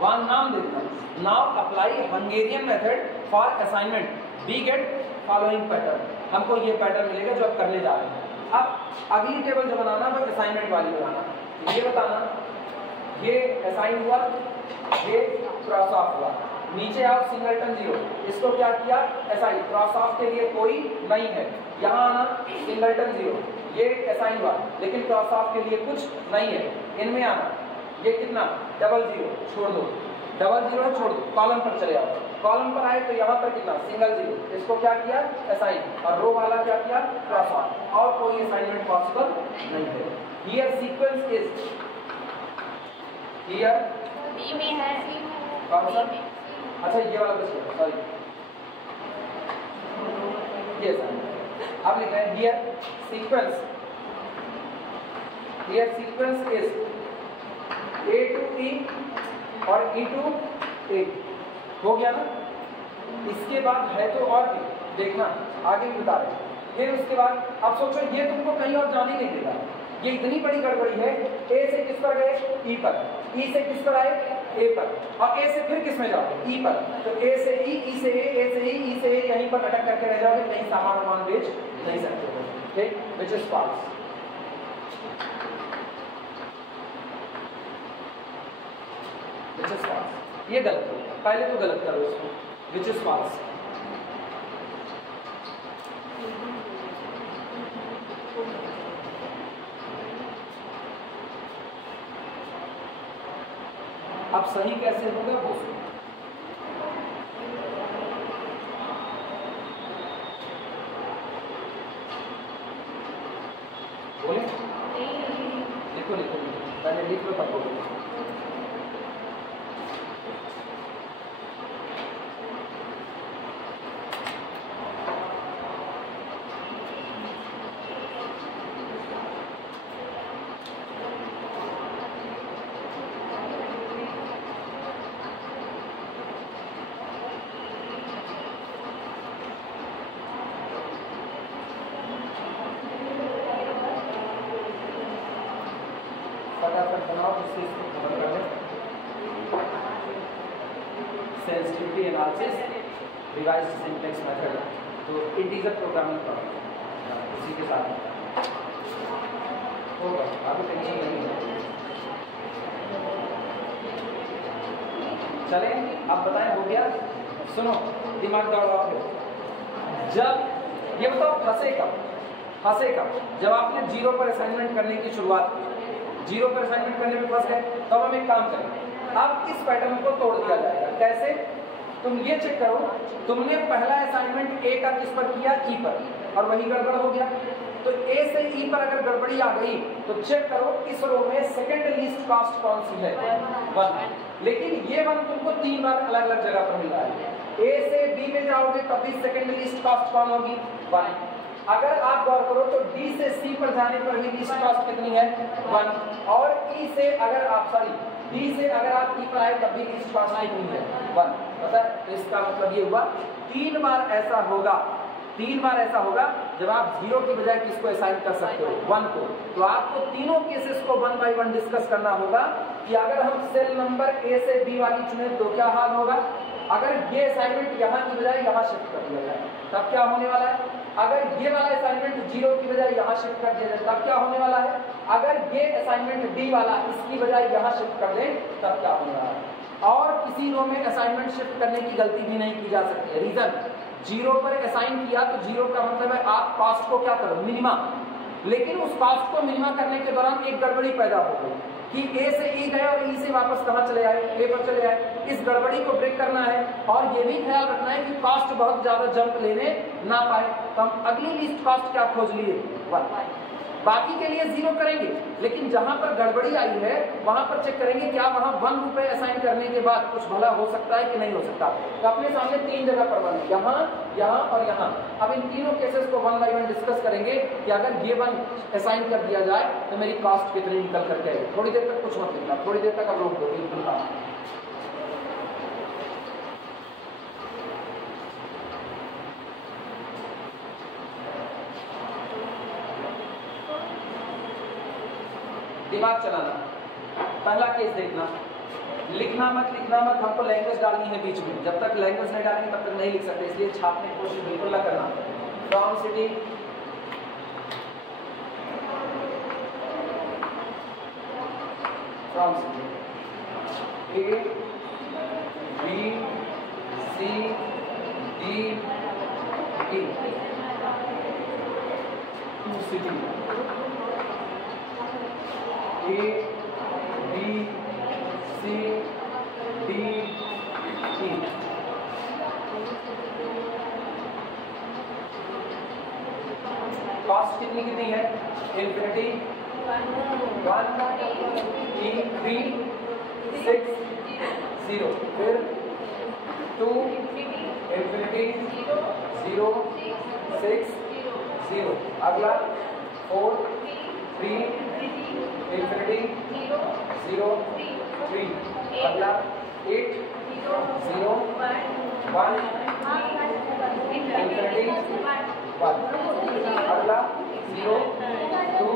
वहां नाम देना now apply Hungarian method for assignment, we get following pattern. हमको ये पैटर्न मिलेगा जो आप करने जा रहे हैं। अब अगली टेबल जो बनाना वो असाइनमेंट वाली बनाना, ये बताना ये असाइन हुआ, ये क्रॉस ऑफ हुआ, नीचे आओ सिंगलटन जीरो, इसको क्या किया असाइन, क्रॉस ऑफ के लिए कोई नहीं है, यहाँ आना सिंगलटन जीरो, ये असाइन हुआ लेकिन क्रॉस ऑफ के लिए कुछ नहीं है, इनमें आना, ये कितना डबल जीरो छोड़ दो, डबल जीरो छोड़ दो, कॉलम पर चले आओ, कॉलम पर आए तो यहाँ पर कितना सिंगल जीरो, इसको क्या किया असाइन, और रो वाला क्या किया क्रॉस ऑफ, और कोई असाइनमेंट पॉसिबल नहीं है। Here sequence is, here B में है, कौन सा, अच्छा ये वाला बस, सॉरी ये सर। अब लिख रहे हैं here sequence, here sequence is A to E और E to A, हो गया ना। इसके बाद है तो और भी देखना, आगे भी बता रहे हैं। फिर उसके बाद अब सोचो ये तुमको कहीं और जाने नहीं देगा, ये इतनी बड़ी गड़बड़ी है। ए से किस पर गए ई पर, ई से किस पर आए ए पर, और ए से फिर किस में जाओ ई पर, तो ए से ई से ए से ई से ए, यहीं पर अटक करके रह जाओगे, कहीं सामान वामान बेच नहीं सकते हो, ठीक, which is false. Which is false, ये गलत हो, पहले तो गलत करो इसको, विच इज फॉल्स। अब सही कैसे होगा वो बोले, लिखो लिखो, पहले लिख लो तब बोलो। फटाफट बनाओ, जिससे इसको कवर कर दें। Sensitivity analysis, revised syntax method, तो इंटीजर प्रोग्रामिंग प्रॉब्लम इसी के साथ होगा, आपको टेंशन नहीं है। चले अब बताएं, हो गया। सुनो दिमाग दौड़ाओ फिर, जब ये बताओ फंसे कब, फंसे कब, जब आपने जीरो पर असाइनमेंट करने की शुरुआत की, जीरो पर असाइनमेंट करने में फंस गए, तो हम एक काम करेंगे, अब इस पैटर्न को तोड़ दिया जाएगा। कैसे, तुम ये चेक करो, तुमने पहला असाइनमेंट ए का किस पर किया ई पर, और वही गड़बड़ हो गया, तो ए से ई पर अगर गड़बड़ी आ गई तो चेक करो इस रो में सेकंड लीस्ट कॉस्ट कौन सी है, 1, लेकिन ये 1 तुमको 3 बार अलग अलग जगह पर मिला है। ए से बी में जाओगे तब भी सेकंड लीस्ट कॉस्ट कौन होगी 1। अगर आप गौर करो तो डी से सी पर जाने पर भी लीस्ट कॉस्ट कितनी है 1, और ई से अगर आप सॉरी डी से अगर आप ई पर आए तब भी लीस्ट कॉस्ट कितनी है 1, पता है। तो इसका मतलब ये हुआ 3 बार ऐसा होगा, 3 बार ऐसा होगा जब आप 0 की बजाय किसको असाइन कर सकते हो 1 को। तो आपको तीनों केसेस को 1 बाय 1 डिस्कस करना होगा कि अगर हम सेल नंबर ए से बी वाली चुने तो क्या हाल होगा, अगर ये असाइनमेंट यहाँ की बजाय यहाँ शिफ्ट कर दिया जाए तब क्या होने वाला है? अगर ये वाला असाइनमेंट 0 की बजाय यहाँ शिफ्ट कर दिया जाए तब क्या होने वाला है? अगर ये असाइनमेंट डी वाला इसकी बजाय यहाँ शिफ्ट कर दें तब क्या होने वाला है? और किसी रो में असाइनमेंट शिफ्ट करने की गलती भी नहीं की जा सकती है। रीजन, 0 पर असाइन किया तो 0 का मतलब है आप कास्ट को क्या करो, मिनिमा। लेकिन उस कास्ट को मिनिमा करने के दौरान एक गड़बड़ी पैदा हो गई कि ए से ई गए और ई से वापस कहाँ चले आए, ए पर चले आए। इस गड़बड़ी को ब्रेक करना है और ये भी ख्याल रखना है कि कास्ट बहुत ज्यादा जंप लेने ना पाए। तो हम अगली लिस्ट कास्ट क्या खोज लिए, 1। बाकी के लिए 0 करेंगे, लेकिन जहां पर गड़बड़ी आई है वहां पर चेक करेंगे क्या वहां 1 रुपए असाइन करने के बाद कुछ भला हो सकता है कि नहीं हो सकता। तो अपने सामने 3 जगह पर 1, यहाँ, यहाँ और यहाँ। अब इन तीनों केसेस को 1 बाय 1 डिस्कस करेंगे कि अगर ये 1 असाइन कर दिया जाए तो मेरी कास्ट कितनी निकल करके आएगी। थोड़ी देर तक कुछ मत लिखना, थोड़ी देर तक अब रोक दो, बिल्कुल। दिमाग चलाना। पहला केस देखना, लिखना मत, हमको लैंग्वेज डालनी है बीच में। जब तक लैंग्वेज नहीं डालेंगे तब तक नहीं लिख सकते, इसलिए छापने की कोशिश बिल्कुल ना करना। From city, from city, A B C D E, to city, A, B, C, D, E। Cost कितनी कितनी है? इन्फिनिटी 1, 3, 6, 0, फिर 2, इन्फिनिटी 0, 6, 0, अगला 4, 3, इन्फिनिटी 0, 3, अगला 8, 0, 1, इन्फिनिटी 1, अगला 0, 2,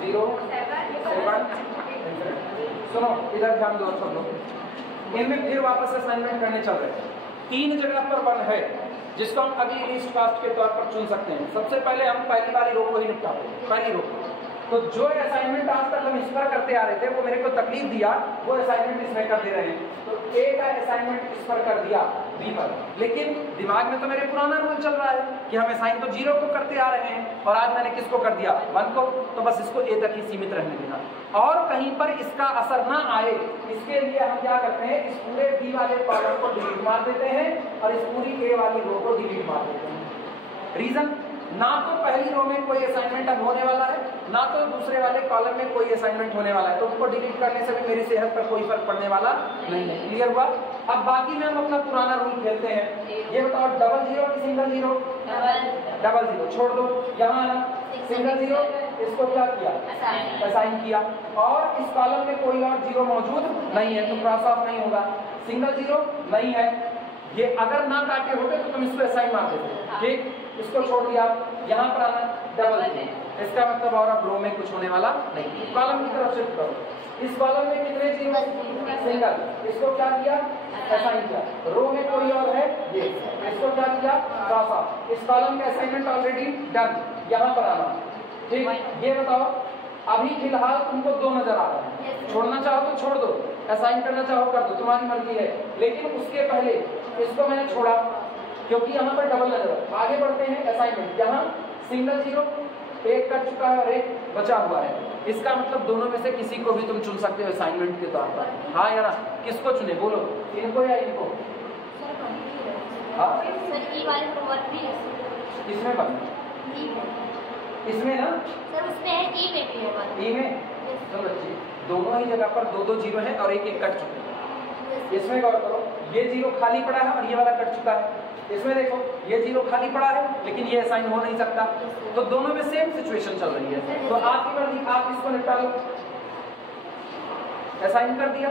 0, 7, इन्फिनिटी। सुनो इधर ध्यान दो सब लोग, इनमें फिर वापस असाइनमेंट करने चल रहे हैं। 3 जगह पर 1 है जिसको हम अगली लिस्ट कास्ट के तौर पर चुन सकते हैं। सबसे पहले हम पहली वाली रो को ही निपटाते हैं, पहली रो। तो जो असाइनमेंट आज तक हम इस पर करते आ रहे थे वो मेरे को तकलीफ दिया, वो असाइनमेंट इसमें कर दे रहे हैं। तो ए का असाइनमेंट इस पर कर दिया बी पर, लेकिन दिमाग में तो मेरे पुराना रूल चल रहा है कि हम असाइन तो 0 को करते आ रहे हैं और आज मैंने किसको कर दिया, 1 को। तो बस इसको ए तक ही सीमित रहने देना और कहीं पर इसका असर ना आए, इसके लिए हम क्या करते हैं, इस पूरे बी वाले कॉलम को डिलीट मार देते हैं और इस पूरी ए वाली रो को डिलीट मार देते हैं। रीजन, ना तो पहली रो में कोई असाइनमेंट अब होने वाला है, ना तो दूसरे वाले कॉलम में कोई असाइनमेंट होने वाला है, तो उनको डिलीट करने से भी मेरी सेहत पर कोई फर्क पड़ने वाला नहीं है। क्लियर हुआ? अब बाकी में हम अपना पुराना रूल खेलते हैं। ये बताओ, डबल 0 की सिंगल 0? डबल 0 छोड़ दो, यहाँ आना, सिंगल 0 इसको क्या किया, असाइन किया, और इस कॉलम में कोई और 0 मौजूद नहीं है तो क्रॉस ऑफ नहीं होगा। सिंगल 0 नहीं है, ये अगर ना काटे होते तो तुम इसको असाइन मार देते, ठीक। इसको छोड़ दिया, यहाँ पर आना, डबल 0, इसका मतलब और अब रो में कुछ होने वाला नहीं। कॉलम की तरफ शिफ्ट करो, इस कॉलम में कितने 0? सिंगल, इसको क्या किया, असाइन किया। रो में कोई और है ये, इसको क्या किया, क्रॉस ऑफ। इस कॉलम में असाइनमेंट ऑलरेडी डन, यहाँ पर आना, ठीक। ये बताओ, अभी फिलहाल तुमको 2 नजर आ रहा है, छोड़ना चाहो तो छोड़ दो, असाइन करना चाहो कर दो, तुम्हारी मर्जी है। लेकिन उसके पहले इसको मैंने छोड़ा क्योंकि यहाँ पर डबल नजर है। आगे बढ़ते हैं, असाइनमेंट, यहाँ सिंगल 0 एक कर चुका है और एक बचा हुआ है, इसका मतलब दोनों में से किसी को भी तुम चुन सकते हो असाइनमेंट के तौर पर, हाँ या ना। किसको चुने बोलो, इनको या इनको? हाँ किसमें बन, इसमें ना सर, उसमें है ई में भी है, ई में। तो बच्चे दोनों ही जगह पर 2-2 0 है और एक एक कट चुके हैं। इसमें गौर करो, ये 0 खाली पड़ा है और ये वाला कट चुका है। इसमें देखो, ये 0 खाली पड़ा है लेकिन ये असाइन हो नहीं सकता, तो दोनों में सेम सिचुएशन चल रही है। तो आपकी मर्जी, आप इसको निपटा लो। असाइन कर दिया,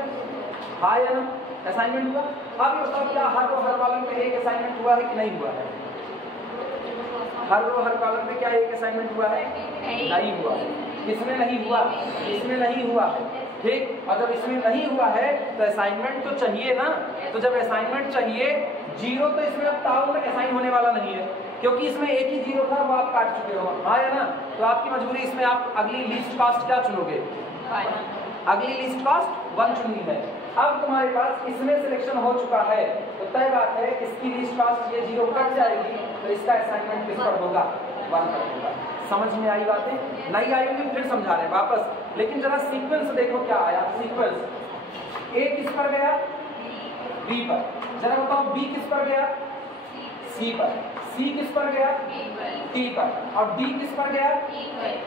हाँ या ना, असाइनमेंट हुआ। अब बताओ, क्या हर कॉलम पे एक असाइनमेंट हुआ है कि नहीं हुआ है? हर कॉलम पे क्या एक असाइनमेंट हुआ है? नहीं हुआ है। इसमें नहीं हुआ, इसमें नहीं हुआ है, ठीक। और जब इसमें नहीं हुआ है तो असाइनमेंट तो चाहिए ना, तो जब असाइनमेंट चाहिए, जीरो तो इसमें अब ताऊ में असाइन होने वाला नहीं है, क्योंकि इसमें एक ही जीरो था, वो आप काट चुके हो, हाँ या ना। तो आपकी मजबूरी इसमें आप अगली लीस्ट कॉस्ट क्या चुनोगे? अगली लिस्ट कॉस्ट 1 चुननी है। अब तुम्हारे पास इसमें सिलेक्शन हो चुका है, तो तय बात है इसकी लिस्ट कॉस्ट ये 0 कट जाएगी, तो इसका असाइनमेंट किस पर होगा? 1 पर होगा। समझ में आई बातें? नहीं आई होगी फिर समझा रहे हैं वापस। लेकिन जरा सीक्वेंस देखो क्या आया। सीक्वेंस ए किस पर गया? बी पर। जरा बताओ बी किस पर गया? सी पर। सी किस पर गया? टी पर। और डी किस पर गया?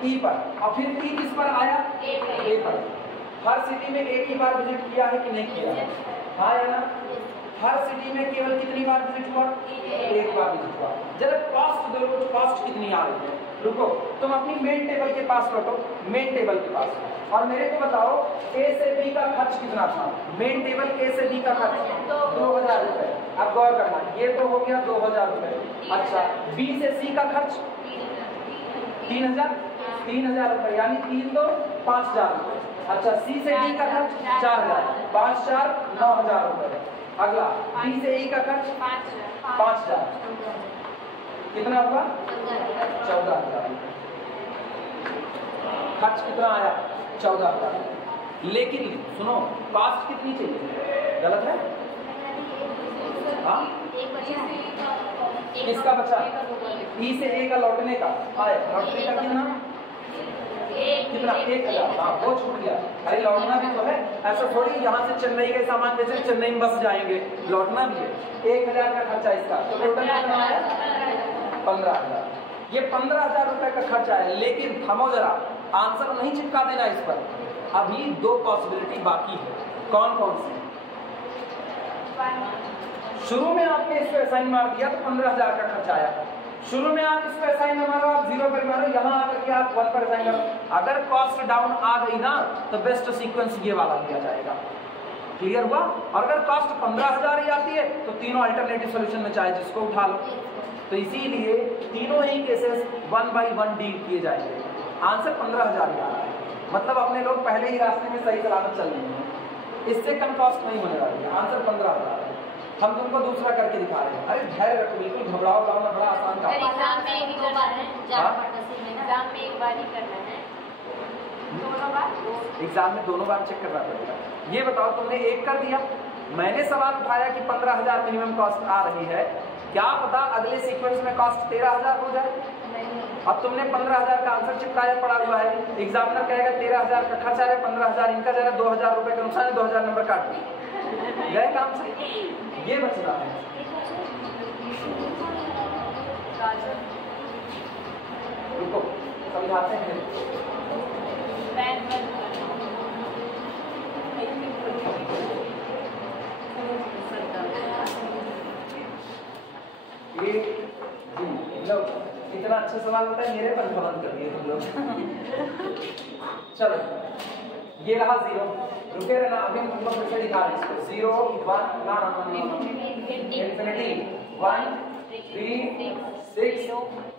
ई पर। और फिर ई किस पर आया? ए पर। हर सिटी में एक ही बार विजिट किया है कि नहीं किया है? हाँ या ना? हर सिटी में केवल कितनी बार विजिट हुआ? एक बार विजिट हुआ। जरा कॉस्ट देखो, कॉस्ट कितनी आ रही है। रुको, तुम अपनी मेन टेबल के पास लौटो, मेन टेबल के पास, और मेरे को बताओ ए से बी का खर्च कितना था? मेन टेबल ए से बी का खर्च 2000 रुपए। अब गौर करना, ये तो हो गया 2000 रुपए। अच्छा, बी से सी का खर्च 3000 रुपए, यानी 3 तो 5000 रुपए। अच्छा, सी से डी का खर्च 4000, 5 4 9000 रुपए। अगला डी से ई का खर्च 5000, कितना हुआ? 14000। खर्च कितना आया? 14000। लेकिन सुनो, कॉस्ट कितनी चाहिए? गलत है? हाँ, किसका बचा? ई से ए का लौटने का आए, लौटने का कितना? कितना? 1000। हाँ, वो छूट गया। अरे लौटना भी तो है, ऐसा थोड़ी यहाँ से चेन्नई के सामान जैसे चेन्नई में बस जाएंगे, लौटना भी है। 1000 का खर्चा इसका, तो टोटल कितना आया? 15000। ये 15000 रुपए का खर्चा है। लेकिन थमो जरा, आंसर नहीं चिपका देना इस पर। अभी 2 पॉसिबिलिटी बाकी है। कौन कौन सी? शुरू में आपने इस पर साइन मार दिया तो 15000 का खर्चा आया। शुरू में आप इस पर साइन मारो, आप 0 पर मारो, यहाँ आकर के आप 1 पर साइन करो। अगर कॉस्ट डाउन आ गई ना, तो बेस्ट सीक्वेंस ये वाला लिया जाएगा। क्लियर हुआ? और अगर कॉस्ट 15000 ही आती है तो तीनों अल्टरनेटिव सॉल्यूशन में चाहे जिसको उठा लो। तो इसीलिए तीनों ही केसेस 1 by 1 डील किए जाएंगे। आंसर 15000 ही आ रहा है, मतलब अपने लोग पहले ही रास्ते में सही सलामत चल रहे हैं। इससे कम कॉस्ट नहीं होने वाली है। आंसर 15000 है। हम तुमको दूसरा करके दिखा रहे हैं। अरे धैर्य रखो, बिल्कुल घबराओ ना, बड़ा आसान काम है। एग्जाम में एक बार ही करना है, दोनों बार। एग्जाम में दोनों बार चेक करना पड़ेगा। ये बताओ, तुमने एक कर दिया, मैंने सवाल उठाया कि 15000 मिनिमम कॉस्ट आ रही है, क्या पता अगले सीक्वेंस में कॉस्ट 13000 हो जाए। अब तुमने 15000 का आंसर चिपकाया पड़ा हुआ है, एग्जामिनर कहेगा 13000 का खर्च आ रहा है, 15000 इनका जा रहा है, 2000 रुपए का नुकसान है, 2000 नंबर काट दिए, गए काम से। ये बच रहा है। रुको, समझाते हैं। इतना अच्छा सवाल होता है, मेरे पर बंद कर दिए तुम लोग। चलो, ये रहा 0। रुके रहना, अभी हम तुमको फिर से दिखा रहे हैं इसको। 0 1 ना इंफिनिटी 1 3 6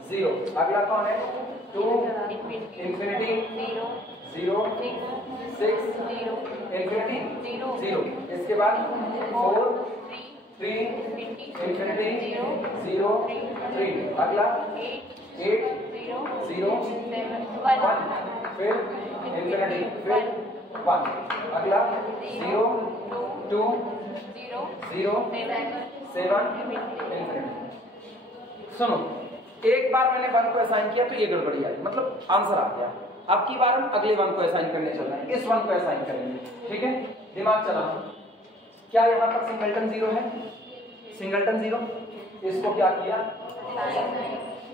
0। अगला कौन है? 2 इंफिनिटी 0 6 इंफिनिटी 0। इसके बाद 4 3 इंफिनिटी 0 3। अगला 8 0 1 फिर इंफिनिटी फिर 1। अगला 0 2 0 7 इंफिनिटी। सुनो, एक बार मैंने 1 को असाइन किया तो ये गड़बड़ी आई, मतलब आंसर आ गया। अब की बार हम अगले 1 को असाइन करने चल रहे हैं, इस 1 को असाइन करेंगे। ठीक है, दिमाग चलाओ। क्या यहाँ पर सिंगलटन 0 है? सिंगलटन 0। इसको क्या किया?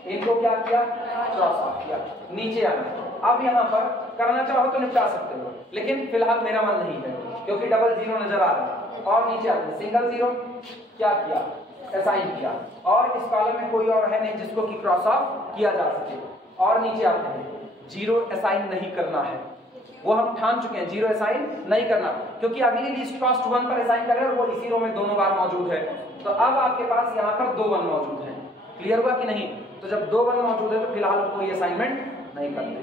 इनको क्या किया? क्रॉस आउट किया। नीचे आना। अब यहाँ पर करना चाहो तो निपटा सकते हो, लेकिन फिलहाल मेरा मन नहीं है, क्योंकि डबल 0 नजर आ रहा है। और नीचे आते, सिंगल 0 क्या किया? असाइन किया। और इस कॉलम में कोई और है नहीं जिसको कि क्रॉस ऑफ किया जा सके। और नीचे आते हैं, 0 असाइन नहीं करना है, वो हम ठान चुके हैं, 0 असाइन नहीं करना, क्योंकि अगली लिस्ट कॉस्ट 1 पर असाइन करें और वो इसी रो में दोनों बार मौजूद है। तो अब आपके पास यहाँ पर 2 1 मौजूद है। क्लियर हुआ कि नहीं? तो जब 2 1 मौजूद है तो फिलहाल कोई असाइनमेंट नहीं करते।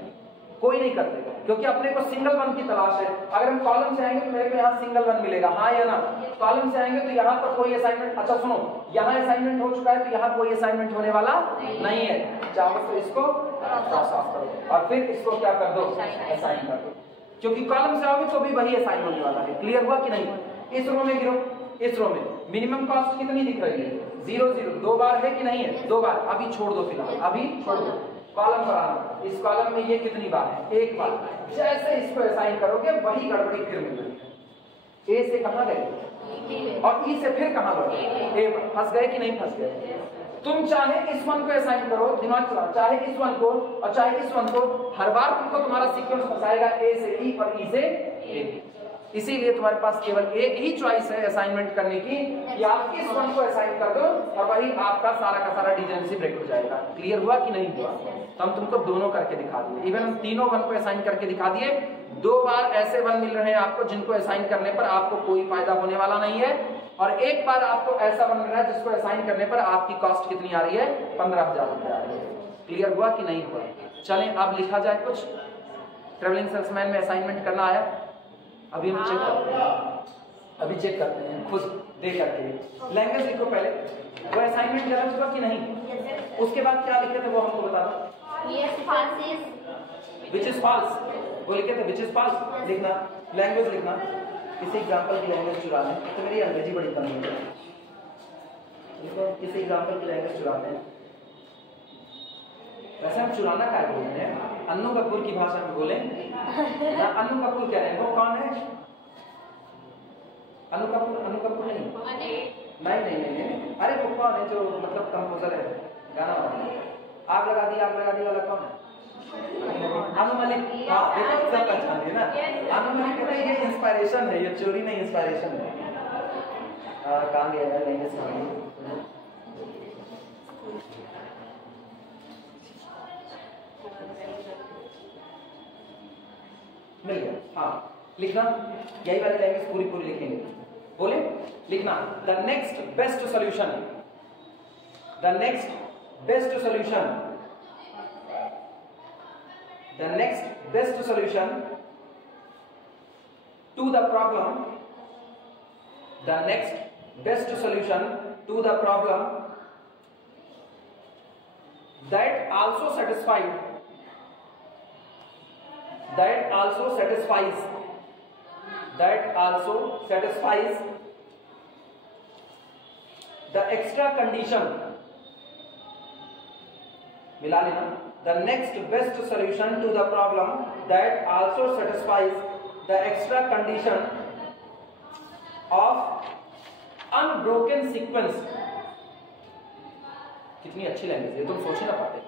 कोई नहीं करते, क्योंकि अपने को सिंगल वन की तलाश है। अगर हम कॉलम से आएंगे तो मेरे को यहाँ सिंगल वन मिलेगा, हाँ या ना। कॉलम से आएंगे तो यहाँ पर कोई असाइनमेंट, अच्छा सुनो, यहाँ असाइनमेंट हो चुका है तो यहाँ कोई असाइनमेंट होने वाला नहीं है। चाहो तो इसको साफ करो और फिर इसको क्या कर दो, असाइन कर दो, क्योंकि कॉलम से आओगे तो भी वही असाइन होने वाला है। क्लियर हुआ कि नहीं? इस रो में गिरो, इस रो में मिनिमम कॉस्ट कितनी दिख रही है? 0 0, 2 बार है कि नहीं है? 2 बार। अभी छोड़ दो, फिलहाल अभी छोड़ दो। कॉलम पर आना, इस कॉलम में ये कितनी बार है? 1 बार। जैसे इसको असाइन करोगे वही गड़बड़ी फिर मिल रही है। ए से कहां गए और ई से फिर कहां लौटे? ए पर फंस गए कि नहीं फंस गए? तुम चाहे इस वन को असाइन करो, दिमाग चलाओ, चाहे इस वन को और चाहे इस वन को, हर बार तुमको तुम्हारा सीक्वेंस फंसाएगा ए से ई और ई से ए। इसीलिए तुम्हारे पास केवल एक ही चॉइस है असाइनमेंट करने की कि आप इस वन को असाइन कर दो और वही आपका सारा का सारा डिजेंसी ब्रेक हो जाएगा। क्लियर हुआ कि नहीं हुआ? तो हम तुमको दोनों करके दिखा दिए। इवन हम तीनों वन को असाइन करके दिखा दिए। 2 बार ऐसे वन मिल रहे हैं आपको जिनको असाइन करने पर आपको कोई फायदा होने वाला नहीं है, और 1 बार आपको ऐसा वन मिल रहा है जिसको असाइन करने पर आपकी कॉस्ट कितनी आ रही है? 15,000 रुपए आ रही है। क्लियर हुआ कि नहीं हुआ? चलें अब लिखा जाए कुछ। ट्रेवलिंग सेल्समैन में असाइनमेंट करना आया? अभी हम चेक करते हैं, अभी चेक करते हैं खुद दे करके। लैंग्वेज लिखो पहले, वो असाइनमेंट गलत हुआ कि नहीं, उसके बाद क्या लिखे थे वो हमको बता दो। विच इज फॉल्स, वो लिखे थे विच इज फॉल्स लिखना। लैंग्वेज लिखना, किसी एग्जांपल की लैंग्वेज चुरा लें, तो मेरी अंग्रेजी बड़ी कम है, किसी एग्जांपल की लैंग्वेज चुराते हैं। वैसे हम चुराना क्या बोलते हैं? अन्नू कपूर की भाषा में बोले ना, अन्नू कपूर कह रहे हैं, वो कौन है? अन्नू कपूर, अन्नू कपूर नहीं, नहीं, अरे वो कौन है जो मतलब कंपोजर है, गाना वाला, आग लगा दी वाला कौन है? अनु मलिक। हाँ देखो सब पहचानिए ना, अनु मलिक कहते हैं ये इंस्पायरेशन है, ये चोरी नहीं इंस्पायरेशन है। कहाँ गया है लैंग्वेज? मिल गया। हाँ लिखना, यही वाली लैंग्वेज पूरी लिखेंगे। बोले लिखना, the next best solution, the next best solution, the next best solution to the problem, the next best solution to the problem that also satisfies the extra condition, मिला लेना, the next best solution to the problem that also satisfies the extra condition of unbroken sequence, कितनी अच्छी language है, तुम सोच ही ना पाते।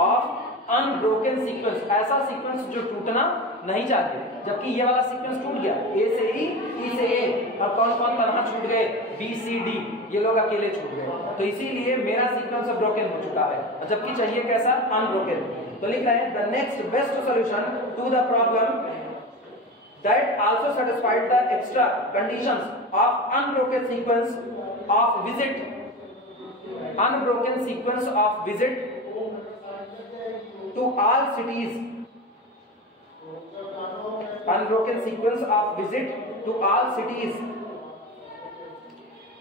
Of unbroken sequence, ऐसा सीक्वेंस जो टूटना नहीं चाहते, जबकि ये वाला सीक्वेंस टूट गया, ए से ई से ए, और कौन कौन तनहा छूट गए? बी सी डी, ये लोग अकेले छूट गए। तो इसीलिए मेरा सीक्वेंस ब्रोकन हो चुका है, जबकि चाहिए कैसा? अनब्रोकन। तो लिख रहे हैं the next best solution to the problem that also satisfied the extra conditions of unbroken sequence of visit, unbroken sequence of visit to all cities, unbroken sequence of visit to all cities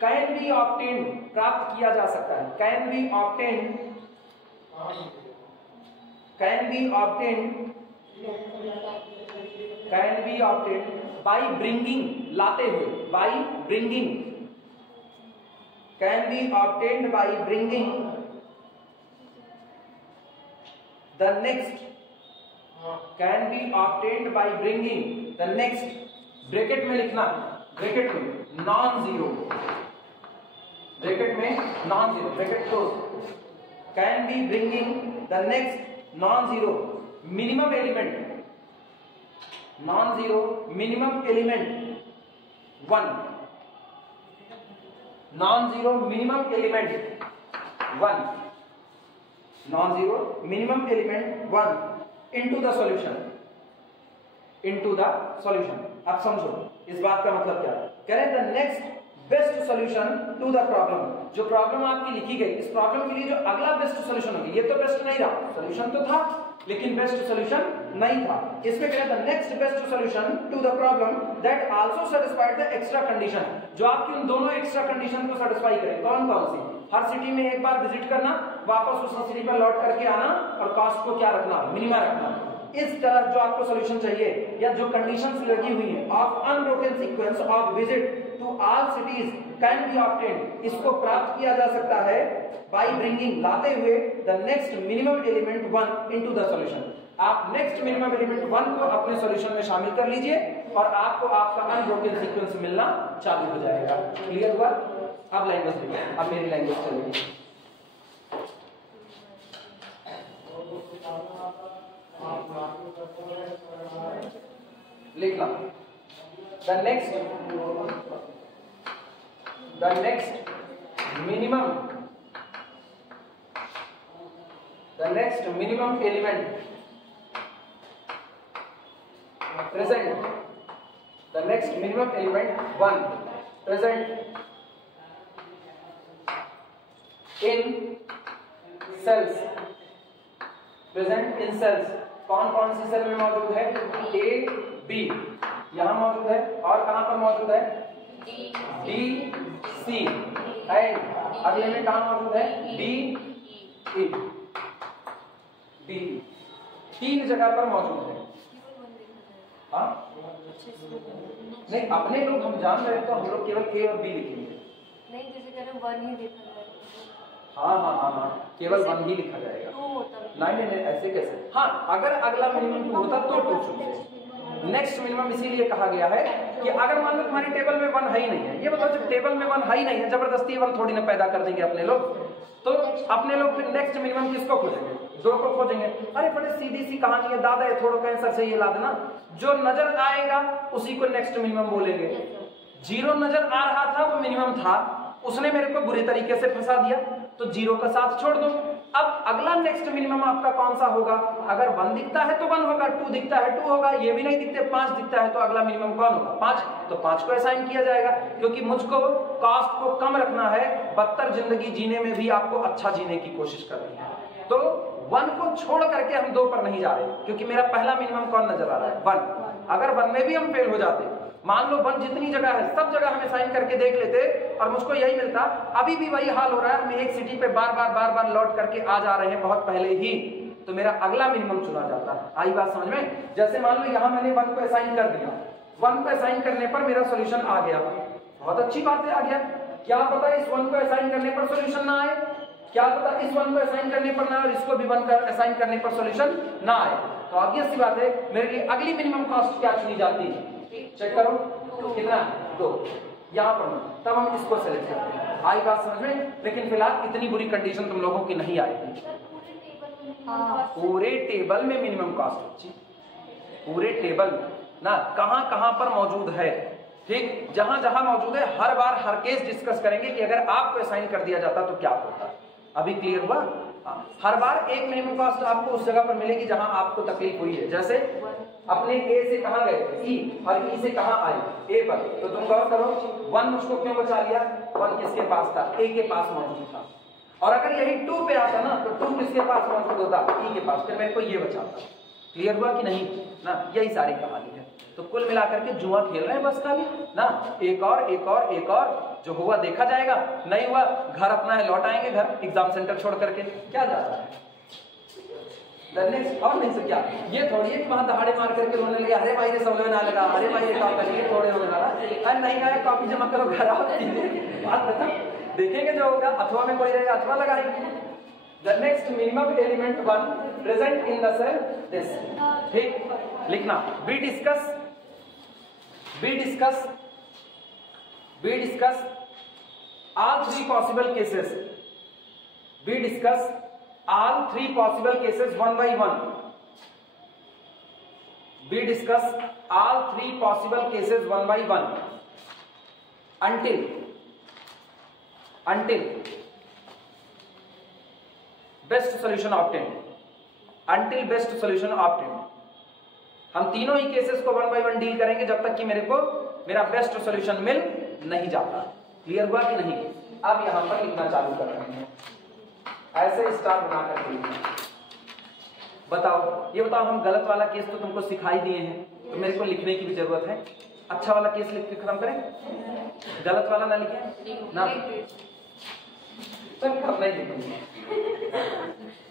can be obtained, प्राप्त किया जा सकता है, can be obtained, can be obtained, can be obtained by bringing, लाते हुए, by bringing, can be obtained by bringing the next, can be obtained by bringing the next, bracket में लिखना, bracket में non zero, bracket में non zero, bracket close, can be bringing the next non zero minimum element, non zero minimum element 1, non zero minimum element 1, non zero minimum element 1 into the solution, into the solution। अब समझो इस बात का मतलब क्या है। कह रहे हैं the next best solution to the problem. जो प्रॉब्लम आपकी लिखी गई, इस प्रॉब्लम के लिए जो अगला बेस्ट सॉल्यूशन होगी, ये तो बेस्ट नहीं रहा, सॉल्यूशन तो था लेकिन बेस्ट सॉल्यूशन नहीं था। इसमें क्या था, next best solution to the problem that also satisfied the extra condition, जो आपकी उन दोनों एक्स्ट्रा कंडीशन को सेटिस्फाई करे। कौन कौन सी? हर सिटी में एक बार विजिट करना, वापस उस सिटी पर लौट करके आना और कॉस्ट को क्या रखना, मिनिमा रखना। इस तरह जो आपको सॉल्यूशन चाहिए या जो कंडीशंस लगी हुई हैं of unbroken sequence of visit to all cities can be obtained, इसको प्राप्त किया जा सकता है बाय ब्रिंगिंग, लाते हुए the next minimum element 1 into the solution. आप नेक्स्ट मिनिमम एलिमेंट 1 को अपने सॉल्यूशन में शामिल कर लीजिए और आपको आपका अनब्रोकन सीक्वेंस मिलना चालू हो जाएगा। क्लियर हुआ? अब लैंग्वेज देखिए, अब मेरी लैंग्वेज चलेगी। लिखना the next minimum element present, the next minimum element 1 present in cells, present in cells। कौन कौन सी सेल में मौजूद है? A, B यहाँ मौजूद है, और कहां पर मौजूद है? D, C, एंड अगले में कहां मौजूद है? D, E, D, 3 जगह पर मौजूद है। हाँ नहीं, अपने लोग हम जान रहे हैं तो हम लोग केवल A और B लिखेंगे। नहीं, जैसे कह रहे 1 ही देखा जाएगा। हाँ, केवल 1 ही लिखा जाएगा। नहीं, ऐसे कैसे? हाँ, अगर अगला मिनिमम 2 होता तो 2 चुनते। नेक्स्ट मिनिमम इसीलिए कहा गया है कि अगर मान लो तुम्हारी टेबल में 1 है ही नहीं है, ये बताओ जब टेबल में 1 है ही नहीं है, जबरदस्ती 1 थोड़ी ना पैदा कर देंगे अपने लोग, तो अपने लोग फिर नेक्स्ट मिनिमम किसको खोजेंगे? 2 को खोजेंगे। अरे बड़े सीधी सी कहानी है दादा, ये थोड़ा कैंसर से ये ला देना, जो नजर आएगा उसी को नेक्स्ट मिनिमम बोलेंगे। 0 नजर आ रहा था, वो मिनिमम था, उसने मेरे को बुरे तरीके से फंसा दिया, तो 0 का साथ छोड़ दो। अब अगला नेक्स्ट मिनिमम आपका कौन सा होगा? अगर 1 दिखता है तो 1 होगा, 2 दिखता है 2 होगा, ये भी नहीं दिखते 5 दिखता है, तो अगला मिनिमम कौन होगा? 5। तो 5 को असाइन किया जाएगा, क्योंकि मुझको कॉस्ट को कम रखना है, बदतर जिंदगी जीने में भी आपको अच्छा जीने की कोशिश करनी है। तो 1 को छोड़ करके हम 2 पर नहीं जा रहे, क्योंकि मेरा पहला मिनिमम कौन नजर आ रहा है? 1। अगर 1 में भी हम फेल हो जाते, मान लो 1 जितनी जगह है सब जगह हमें साइन करके देख लेते और मुझको यही मिलता, अभी भी वही हाल हो रहा है, हम एक सिटी पे बार बार लौट करके आ जा रहे हैं बहुत पहले ही, तो मेरा अगला मिनिमम चुना जाता। आई बात समझ में? जैसे मान लो यहां मैंने 1 को असाइन कर दिया, 1 को असाइन करने पर मेरा सॉल्यूशन आ गया, बहुत अच्छी बात है, आ गया। क्या पता इस 1 को असाइन करने पर सॉल्यूशन ना आए, क्या पता इस 1 को असाइन करने पर ना और इसको भी 1 कर असाइन करने पर सॉल्यूशन ना आए। तो ऑब्वियस सी बात है, मेरे लिए अगली मिनिमम कॉस्ट क्या चुनी जाती है? चेक करो, कितना? 2 यहाँ पर, तब हम इसको सेलेक्ट करते हैं। आई बात समझ में? लेकिन फिलहाल इतनी बुरी कंडीशन तुम लोगों की नहीं आएगी। पूरे टेबल में मिनिमम कॉस्ट, पूरे टेबल ना कहां कहां पर मौजूद है, ठीक, जहां जहां मौजूद है, हर बार हर केस डिस्कस करेंगे कि अगर आपको असाइन कर दिया जाता तो क्या होता। अभी क्लियर हुआ? हर बार एक मिनिमम कॉस्ट आपको उस जगह पर मिलेगी जहां आपको तकलीफ हुई है। जैसे अपने ए से कहां गए? ई, और ई से कहां आए? ए पर। तो तुम गौर करो, 1 मुझको क्यों बचा लिया? 1 किसके पास था? ए के पास मौजूद था। और अगर यही 2 पे आता ना, तो 2 किसके पास मौजूद होता? ई के पास, फिर मेरे को ये बचाता। क्लियर हुआ कि नहीं ना? यही सारी कहानी है। तो कुल मिलाकर के जुआ खेल रहे हैं बस खाली ना, एक और जो हुआ देखा जाएगा, नहीं हुआ घर अपना है, लौट आएंगे घर, एग्जाम सेंटर छोड़ करके, क्या जाता है नेक्स्ट। और नहीं तो क्या, ये थोड़ी है कि वहां दहाड़े मार करके रोने लगे, अरे भाई ये समझ में ना लगा, अरे भाई ये काम करिए, थोड़े होने लगा, अरे नहीं आया कॉपी जमा करो, घर आओ, बात खत्म, देखेंगे जो होगा। अथवा में कोई रहेगा, अथवा लगाएंगे। The next minimum element 1 present in the cell this, ठीक, लिखना। We discuss all 3 possible cases. We discuss all 3 possible cases one by one. We discuss all 3 possible cases one by one until best solution obtained, until best solution obtained. हम तीनों ही cases को 1 by 1 deal करेंगे जब तक कि मेरे को मेरा बेस्ट सोल्यूशन मिल नहीं जाता। क्लियर हुआ कि नहीं? अब यहाँ पर लिखना चालू कर रहे हैं, ऐसे स्टार बना करके लिखना। बताओ, ये बताओ, हम गलत वाला केस तो तुमको सिखाई दिए हैं, तो मेरे को लिखने की भी जरूरत है। अच्छा वाला केस लिख के खत्म करें, गलत वाला ना लिखे ना, चल अब नहीं लिखूंगा।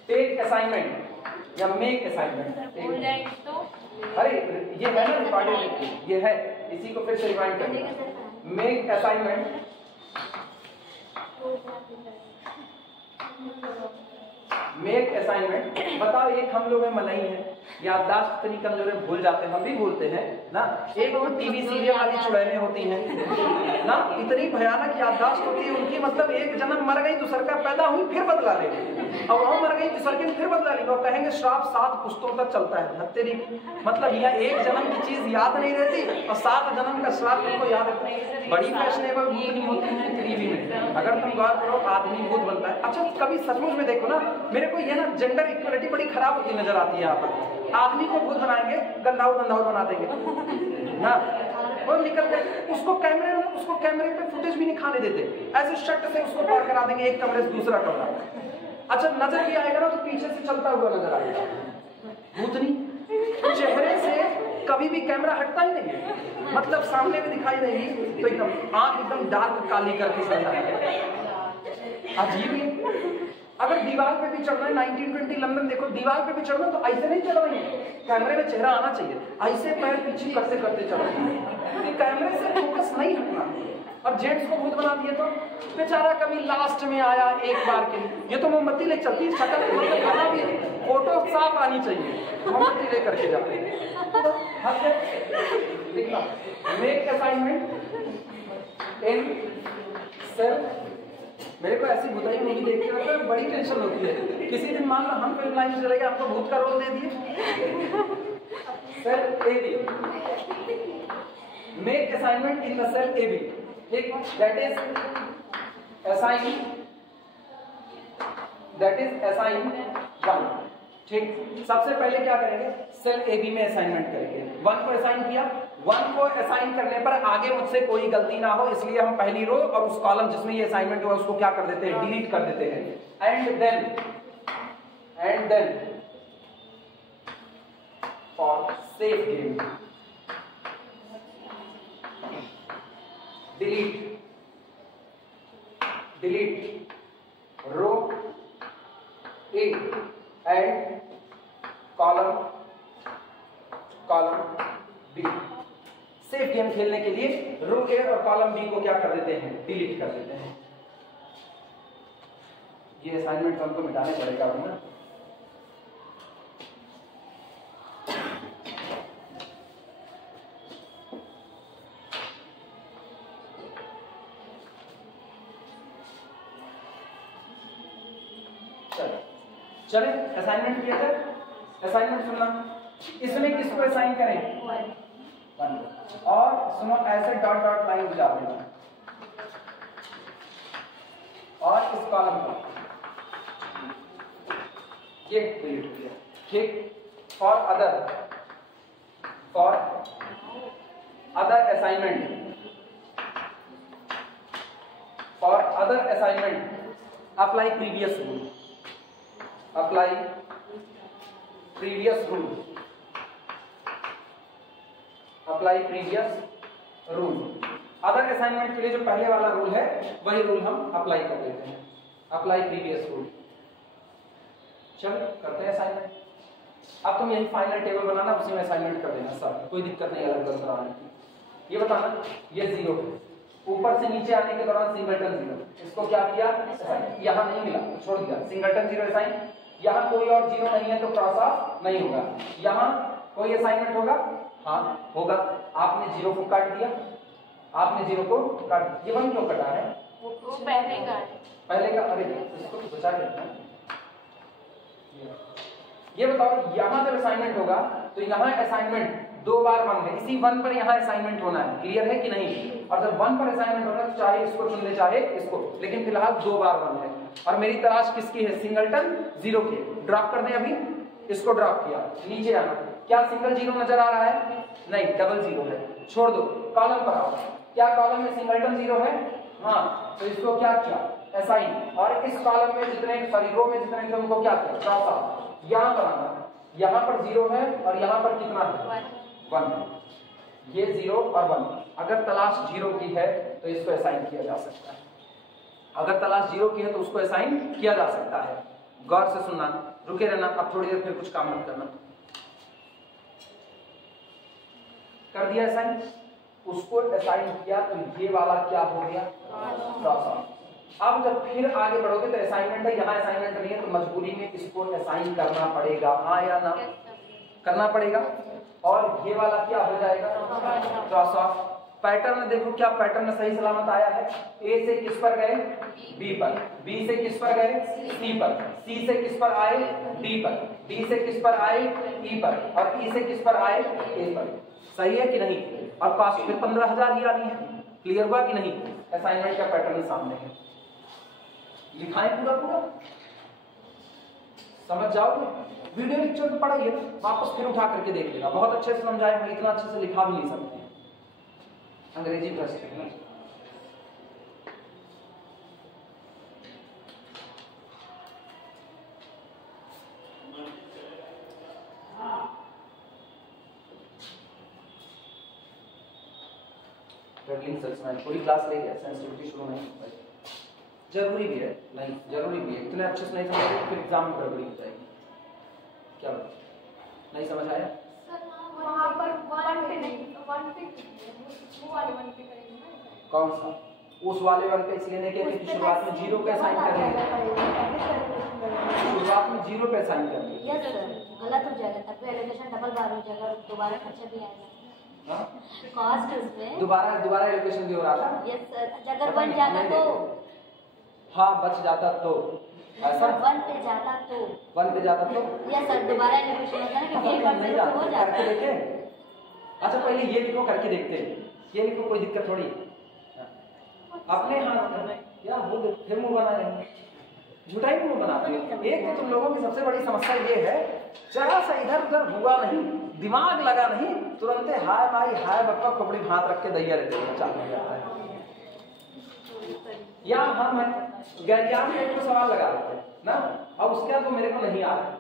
टेक असाइनमेंट या मेक असाइनमेंट, तो अरे ये है ना रिकॉर्डेड, ये है, इसी को फिर से रिवाइंड करेंगे। Make assignment, make assignment. बताओ, एक हम लोग में मलाई है, याददाश्त इतनी कमजोर है, भूल जाते हैं, हम भी भूलते हैं ना। एक वो टीवी सीरियल वाली चुड़ैलें होती हैं ना, इतनी भयानक याददाश्त होती है उनकी, मतलब एक जन्म मर गई, दूसर का पैदा हुई, फिर बदला लेंगे, और वहां मर गई, दूसर के फिर बदला लेंगे, और कहेंगे श्राप 7 पुश्तों तक चलता है। तेरी मतलब यह एक जन्म की चीज याद नहीं रहती और 7 जन्म का श्राप तुमको याद रखना है। बड़ी फैशनेबल भूतनी होती है टीवी में, अगर तुम गौर करो, आदमी भूत बनता है। अच्छा, कभी सचमुच में देखो ना, मेरे को ये ना जेंडर इक्वलिटी बड़ी खराब होती नजर आती है यहाँ पर। आदमी को भूत बनाएंगे, गंधाउर बना देंगे ना, वो निकल गए, उसको कैमरे पे फुटेज भी नहीं खाने देते, ऐसे शट से उसको पार करा देंगे एक कमरे से दूसरा कमरा। अच्छा, नजर भी आएगा ना तो पीछे से चलता हुआ नजर आएगा। भूतनी चेहरे से कभी भी कैमरा हटता ही नहीं है, मतलब सामने में दिखाई देगी तो एकदम आंख एकदम डार्क काली करके चलता है, अजीब ही। अगर दीवार पे भी चढ़ना है, 1920 लंदन देखो, दीवार पे भी चढ़ना तो ऐसे नहीं चढ़ना है, कैमरे में चेहरा आना चाहिए, ऐसे पैर पीछे करते करते चढ़ना, कैमरे से फोकस नहीं हटना। और जेंट्स को भूत बना दिए तो बेचारा कभी लास्ट में आया एक बार के लिए, ये तो मोमबत्ती ले चलती है, शक्ल मतलब आना भी, फोटो साफ आनी चाहिए, मोमबत्ती ले करके जाते हैं। देखना, मेक असाइनमेंट इन सेल्फ। मेरे को ऐसी भूताई मूवी देखते रहता है, बड़ी टेंशन होती है। किसी दिन मान लो हम फिल्म लाइन में चले गए, आपको भूत का रोल दे दिए, cell A B, make assignment in the cell A B, ठीक, दैट इज असाइन 1, ठीक। सबसे पहले क्या करेंगे, सेल ए बी में असाइनमेंट करेंगे। 1 को असाइन किया, 1 को असाइन करने पर आगे मुझसे कोई गलती ना हो, इसलिए हम पहली रो और उस कॉलम जिसमें ये असाइनमेंट हुआ उसको क्या कर देते हैं, डिलीट कर देते हैं। And then for safe game delete row A and column B. Safe game खेलने के लिए रो ए और कॉलम बी को क्या कर देते हैं, डिलीट कर देते हैं। ये असाइनमेंट हमको मिटाने पड़ेगा ना। चले असाइनमेंट किया था, असाइनमेंट सुनना, इसमें किसको असाइन करें, 1, और सुनो ऐसे डॉट डॉट लाइन बुझा देना और इस कॉलम को ये डिलीट किया, ठीक। For other assignment apply previous rule. Other assignment के लिए जो पहले वाला रूल है वही रूल हम अप्लाई कर देते हैं, अप्लाई प्रीवियस रूल। चलो करते हैं असाइनमेंट। अब तुम यही फाइनल टेबल बनाना, उसी में असाइनमेंट कर देना सर, कोई दिक्कत नहीं अलग अलग बनाने की। ये बताना ये 0 है, ऊपर से नीचे आने के दौरान सिंगलटन 0, इसको क्या किया, यहाँ नहीं मिला तो छोड़ दिया, सिंगलटन 0 असाइन। यहाँ कोई और 0 नहीं है तो क्रॉस ऑफ नहीं होगा। यहाँ कोई असाइनमेंट होगा, हाँ होगा, आपने 0 को काट दिया, आपने 0 को काट दिया। ये 1 क्यों कटा है, वो पहले का, अरे इसको बचा के। ये बताओ, यहाँ जब असाइनमेंट होगा तो यहाँ असाइनमेंट 2 बार 1 है, इसी 1 पर यहाँ असाइनमेंट होना है, क्लियर है कि नहीं। और जब 1 पर असाइनमेंट होना है तो चाहे इसको चुन ले चाहे इसको, लेकिन फिलहाल 2 बार 1 है। और मेरी तलाश किसकी है, सिंगलटन 0 की। ड्रॉप कर दें, अभी इसको ड्रॉप किया, नीचे आना, क्या सिंगल 0 नजर आ रहा है, नहीं डबल 0 है, छोड़ दो। कॉलम पर आओ, क्या कॉलम में सिंगलटन 0 है, हाँ, तो इसको क्या किया, असाइन, और इस कॉलम में जितने, सॉरी रो में जितने थे उनको क्या किया, क्रॉस आउट। यहाँ पर आना, यहाँ पर 0 है और यहाँ पर कितना है, 1 है, ये 0 और 1। अगर तलाश 0 की है तो इसको असाइन किया जा सकता है, अगर तलाश 0 की है तो उसको असाइन किया जा सकता है। गौर से सुनना, रुके रहना, अब थोड़ी देर फिर कुछ काम मत करना। कर दिया असाइन, उसको असाइन किया तो ये वाला क्या हो गया, क्रॉस आउट। अब जब फिर आगे बढ़ोगे तो असाइनमेंट है, यहाँ असाइनमेंट नहीं है तो मजबूरी में इसको असाइन करना पड़ेगा, हाँ या ना, करना पड़ेगा। और ये वाला क्या हो जाएगा, क्रॉस ऑफ। पैटर्न देखो क्या पैटर्न सही सलामत आया है, ए से किस पर गए, बी पर, बी से किस पर गए, सी पर, सी से किस पर आए, डी पर, डी से किस पर आए, ई पर, और ई से किस पर आए, ए पर। सही है कि नहीं? और कॉस्ट फिर 15,000 ही आनी है। क्लियर हुआ कि नहीं? असाइनमेंट का पैटर्न सामने है, लिखाएं पूरा पूरा, समझ जाओगे। वीडियो लेक्चर तो पढ़ाइए, वापस फिर उठा करके देख लेगा, बहुत अच्छे से समझाए, हम इतना अच्छे से लिखा भी नहीं सकते, अंग्रेजी ट्रस्ट है। ट्रेवलिंग सेल्समैन पूरी क्लास ले गया, सेंसिटिविटी शुरू नहीं, जरूरी भी है, नहीं जरूरी भी है, इतने अच्छे से नहीं समझोगे फिर एग्जाम में गड़बड़ी हो जाएगी। क्या नहीं समझ आया? वहाँ पर 1 पे नहीं, 1 पे वो वाले 1 पे करेंगे ना। कौन सा? उस वाले 1 पे इसलिए नहीं कहते कि शुरुआत में 0 पे साइन कर देंगे, शुरुआत में 0 पे साइन कर देंगे। यस सर, गलत हो जाएगा, तब तो एलोकेशन डबल बार हो जाएगा, दोबारा खर्चा भी आएगा। हाँ? कॉस्ट उसमें दोबारा एलोकेशन भी हो रहा था। यस सर, अगर 1 जाता तो, हाँ बच जाता तो, ऐसा 1 पे जाता तो, 1 पे जाता तो, यस सर, दोबारा एलोकेशन होता है ना, क्योंकि एक बार से हो जाता करके है। देखें। अच्छा पहले ये लिखो, करके देखते हैं, ये लिखो, कोई दिक्कत थोड़ी, अपने हाथ में या वो फिर मुंह बना रहे, झूठा ही मुंह बनाते हो। एक तो तुम लोगों की सबसे बड़ी समस्या ये है, जरा सा इधर उधर हुआ नहीं, दिमाग लगा नहीं, तुरंत हाय माई हाय बप्पा खोपड़ी हाथ रख के दैया रहते चालू हो जाता है। या हम ज्ञान में एक सवाल लगा लेते हैं ना, अब उसके बाद वो मेरे को नहीं आ रहा,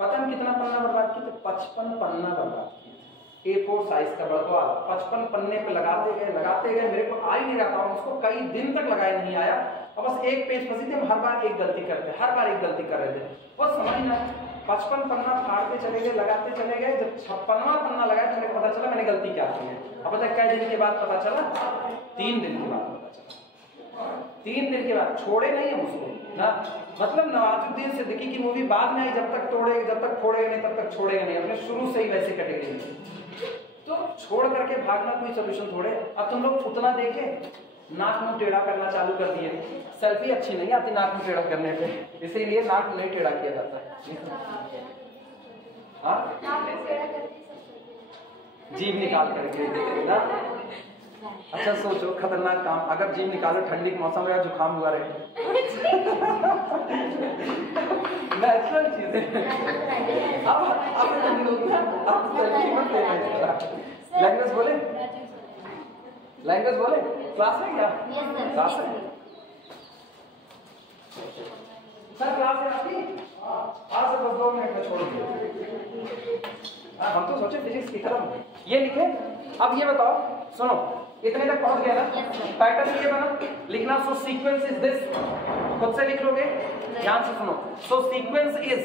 पता नहीं कितना पन्ना बर्बाद किया, तो 55 पन्ना बर्बाद किया, A4 साइज का बड़ा 55 पन्ने पे लगाते गए, मेरे को आ ही नहीं रहा था, उसको कई दिन तक लगाया नहीं आया, और बस एक पेज फंसी थी, हम हर बार एक गलती करते, हर बार एक गलती कर रहे थे, वो समझ ना, 55 पन्ना फाड़ते चले गए, लगाते चले गए, जब 56वां पन्ना लगाया तो मेरे को पता चला मैंने गलती क्या की है। अब पता है कै दिन के बाद पता चला, 3 दिन के बाद पता चला, 3 दिन के बाद, छोड़े नहीं है उसको ना, मतलब नवाजुद्दीन सिद्दीकी की मूवी बाद में आई, जब तक फोड़ेगा नहीं तब तक छोड़ेगा नहीं, अपने शुरू से ही वैसे कटेंगे नहीं, तो छोड़ करके भागना कोई सोल्यूशन थोड़े। अब तुम लोग उतना देखे, नाक मुंह टेढ़ा करना चालू कर दिए, सेल्फी अच्छी नहीं आती नाक मुंह टेढ़ा करने पे, इसीलिए नाक नहीं टेढ़ा किया जाता है। हाँ जीभ निकाल करके ना, अच्छा सोचो खतरनाक काम, अगर जीभ निकालो ठंडी के मौसम में जुकाम हुआ रहे, नेचुरल चीज है। लैंग्वेज बोले, क्लास में क्या, क्लास में सर, क्लास में आपकी आज से बस 2 मिनट में छोड़ दिए, हम तो सोचे फिजिक्स की तरफ। ये लिखे, अब ये बताओ, सुनो इतने तक पहुंच गया ना, पैटर्न ये बना, लिखना सो सीक्वेंस इज दिस, खुद से लिख लोगे, ध्यान से सुनो, सो सीक्वेंस इज,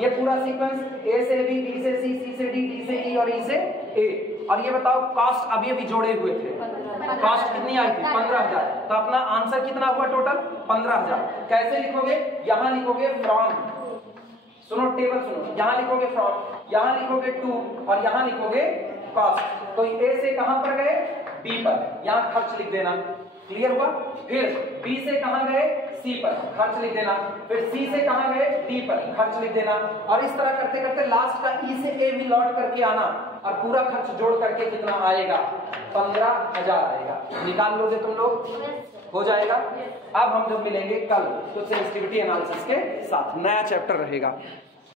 ये पूरा सीक्वेंस ए से बी, बी से सी, सी से डी, डी से ई और ई से ए। और ये बताओ कॉस्ट अभी जोड़े हुए थे, कॉस्ट कितनी आई थी, 15,000, तो अपना आंसर कितना हुआ टोटल, 15,000। कैसे लिखोगे, यहां लिखोगे फ्रॉम, सुनो टेबल सुनो, यहां लिखोगे फ्रॉम, यहां लिखोगे टू, और यहां लिखोगे कॉस्ट। तो ए से कहां पर गए, बी पर, यहां खर्च लिख देना, क्लियर हुआ। फिर बी से कहां गए, सी पर, खर्च लिख देना, फिर सी से कहां गए, डी पर, खर्च लिख देना, और इस तरह करते करते लास्ट का ई से ए भी लौट करके आना, और पूरा खर्च जोड़ करके कितना आएगा, 15,000 आएगा। निकाल लोगे तुम लोग, हो जाएगा। अब हम जब मिलेंगे कल तो सेंसिटिविटी एनालिसिस के साथ नया चैप्टर रहेगा।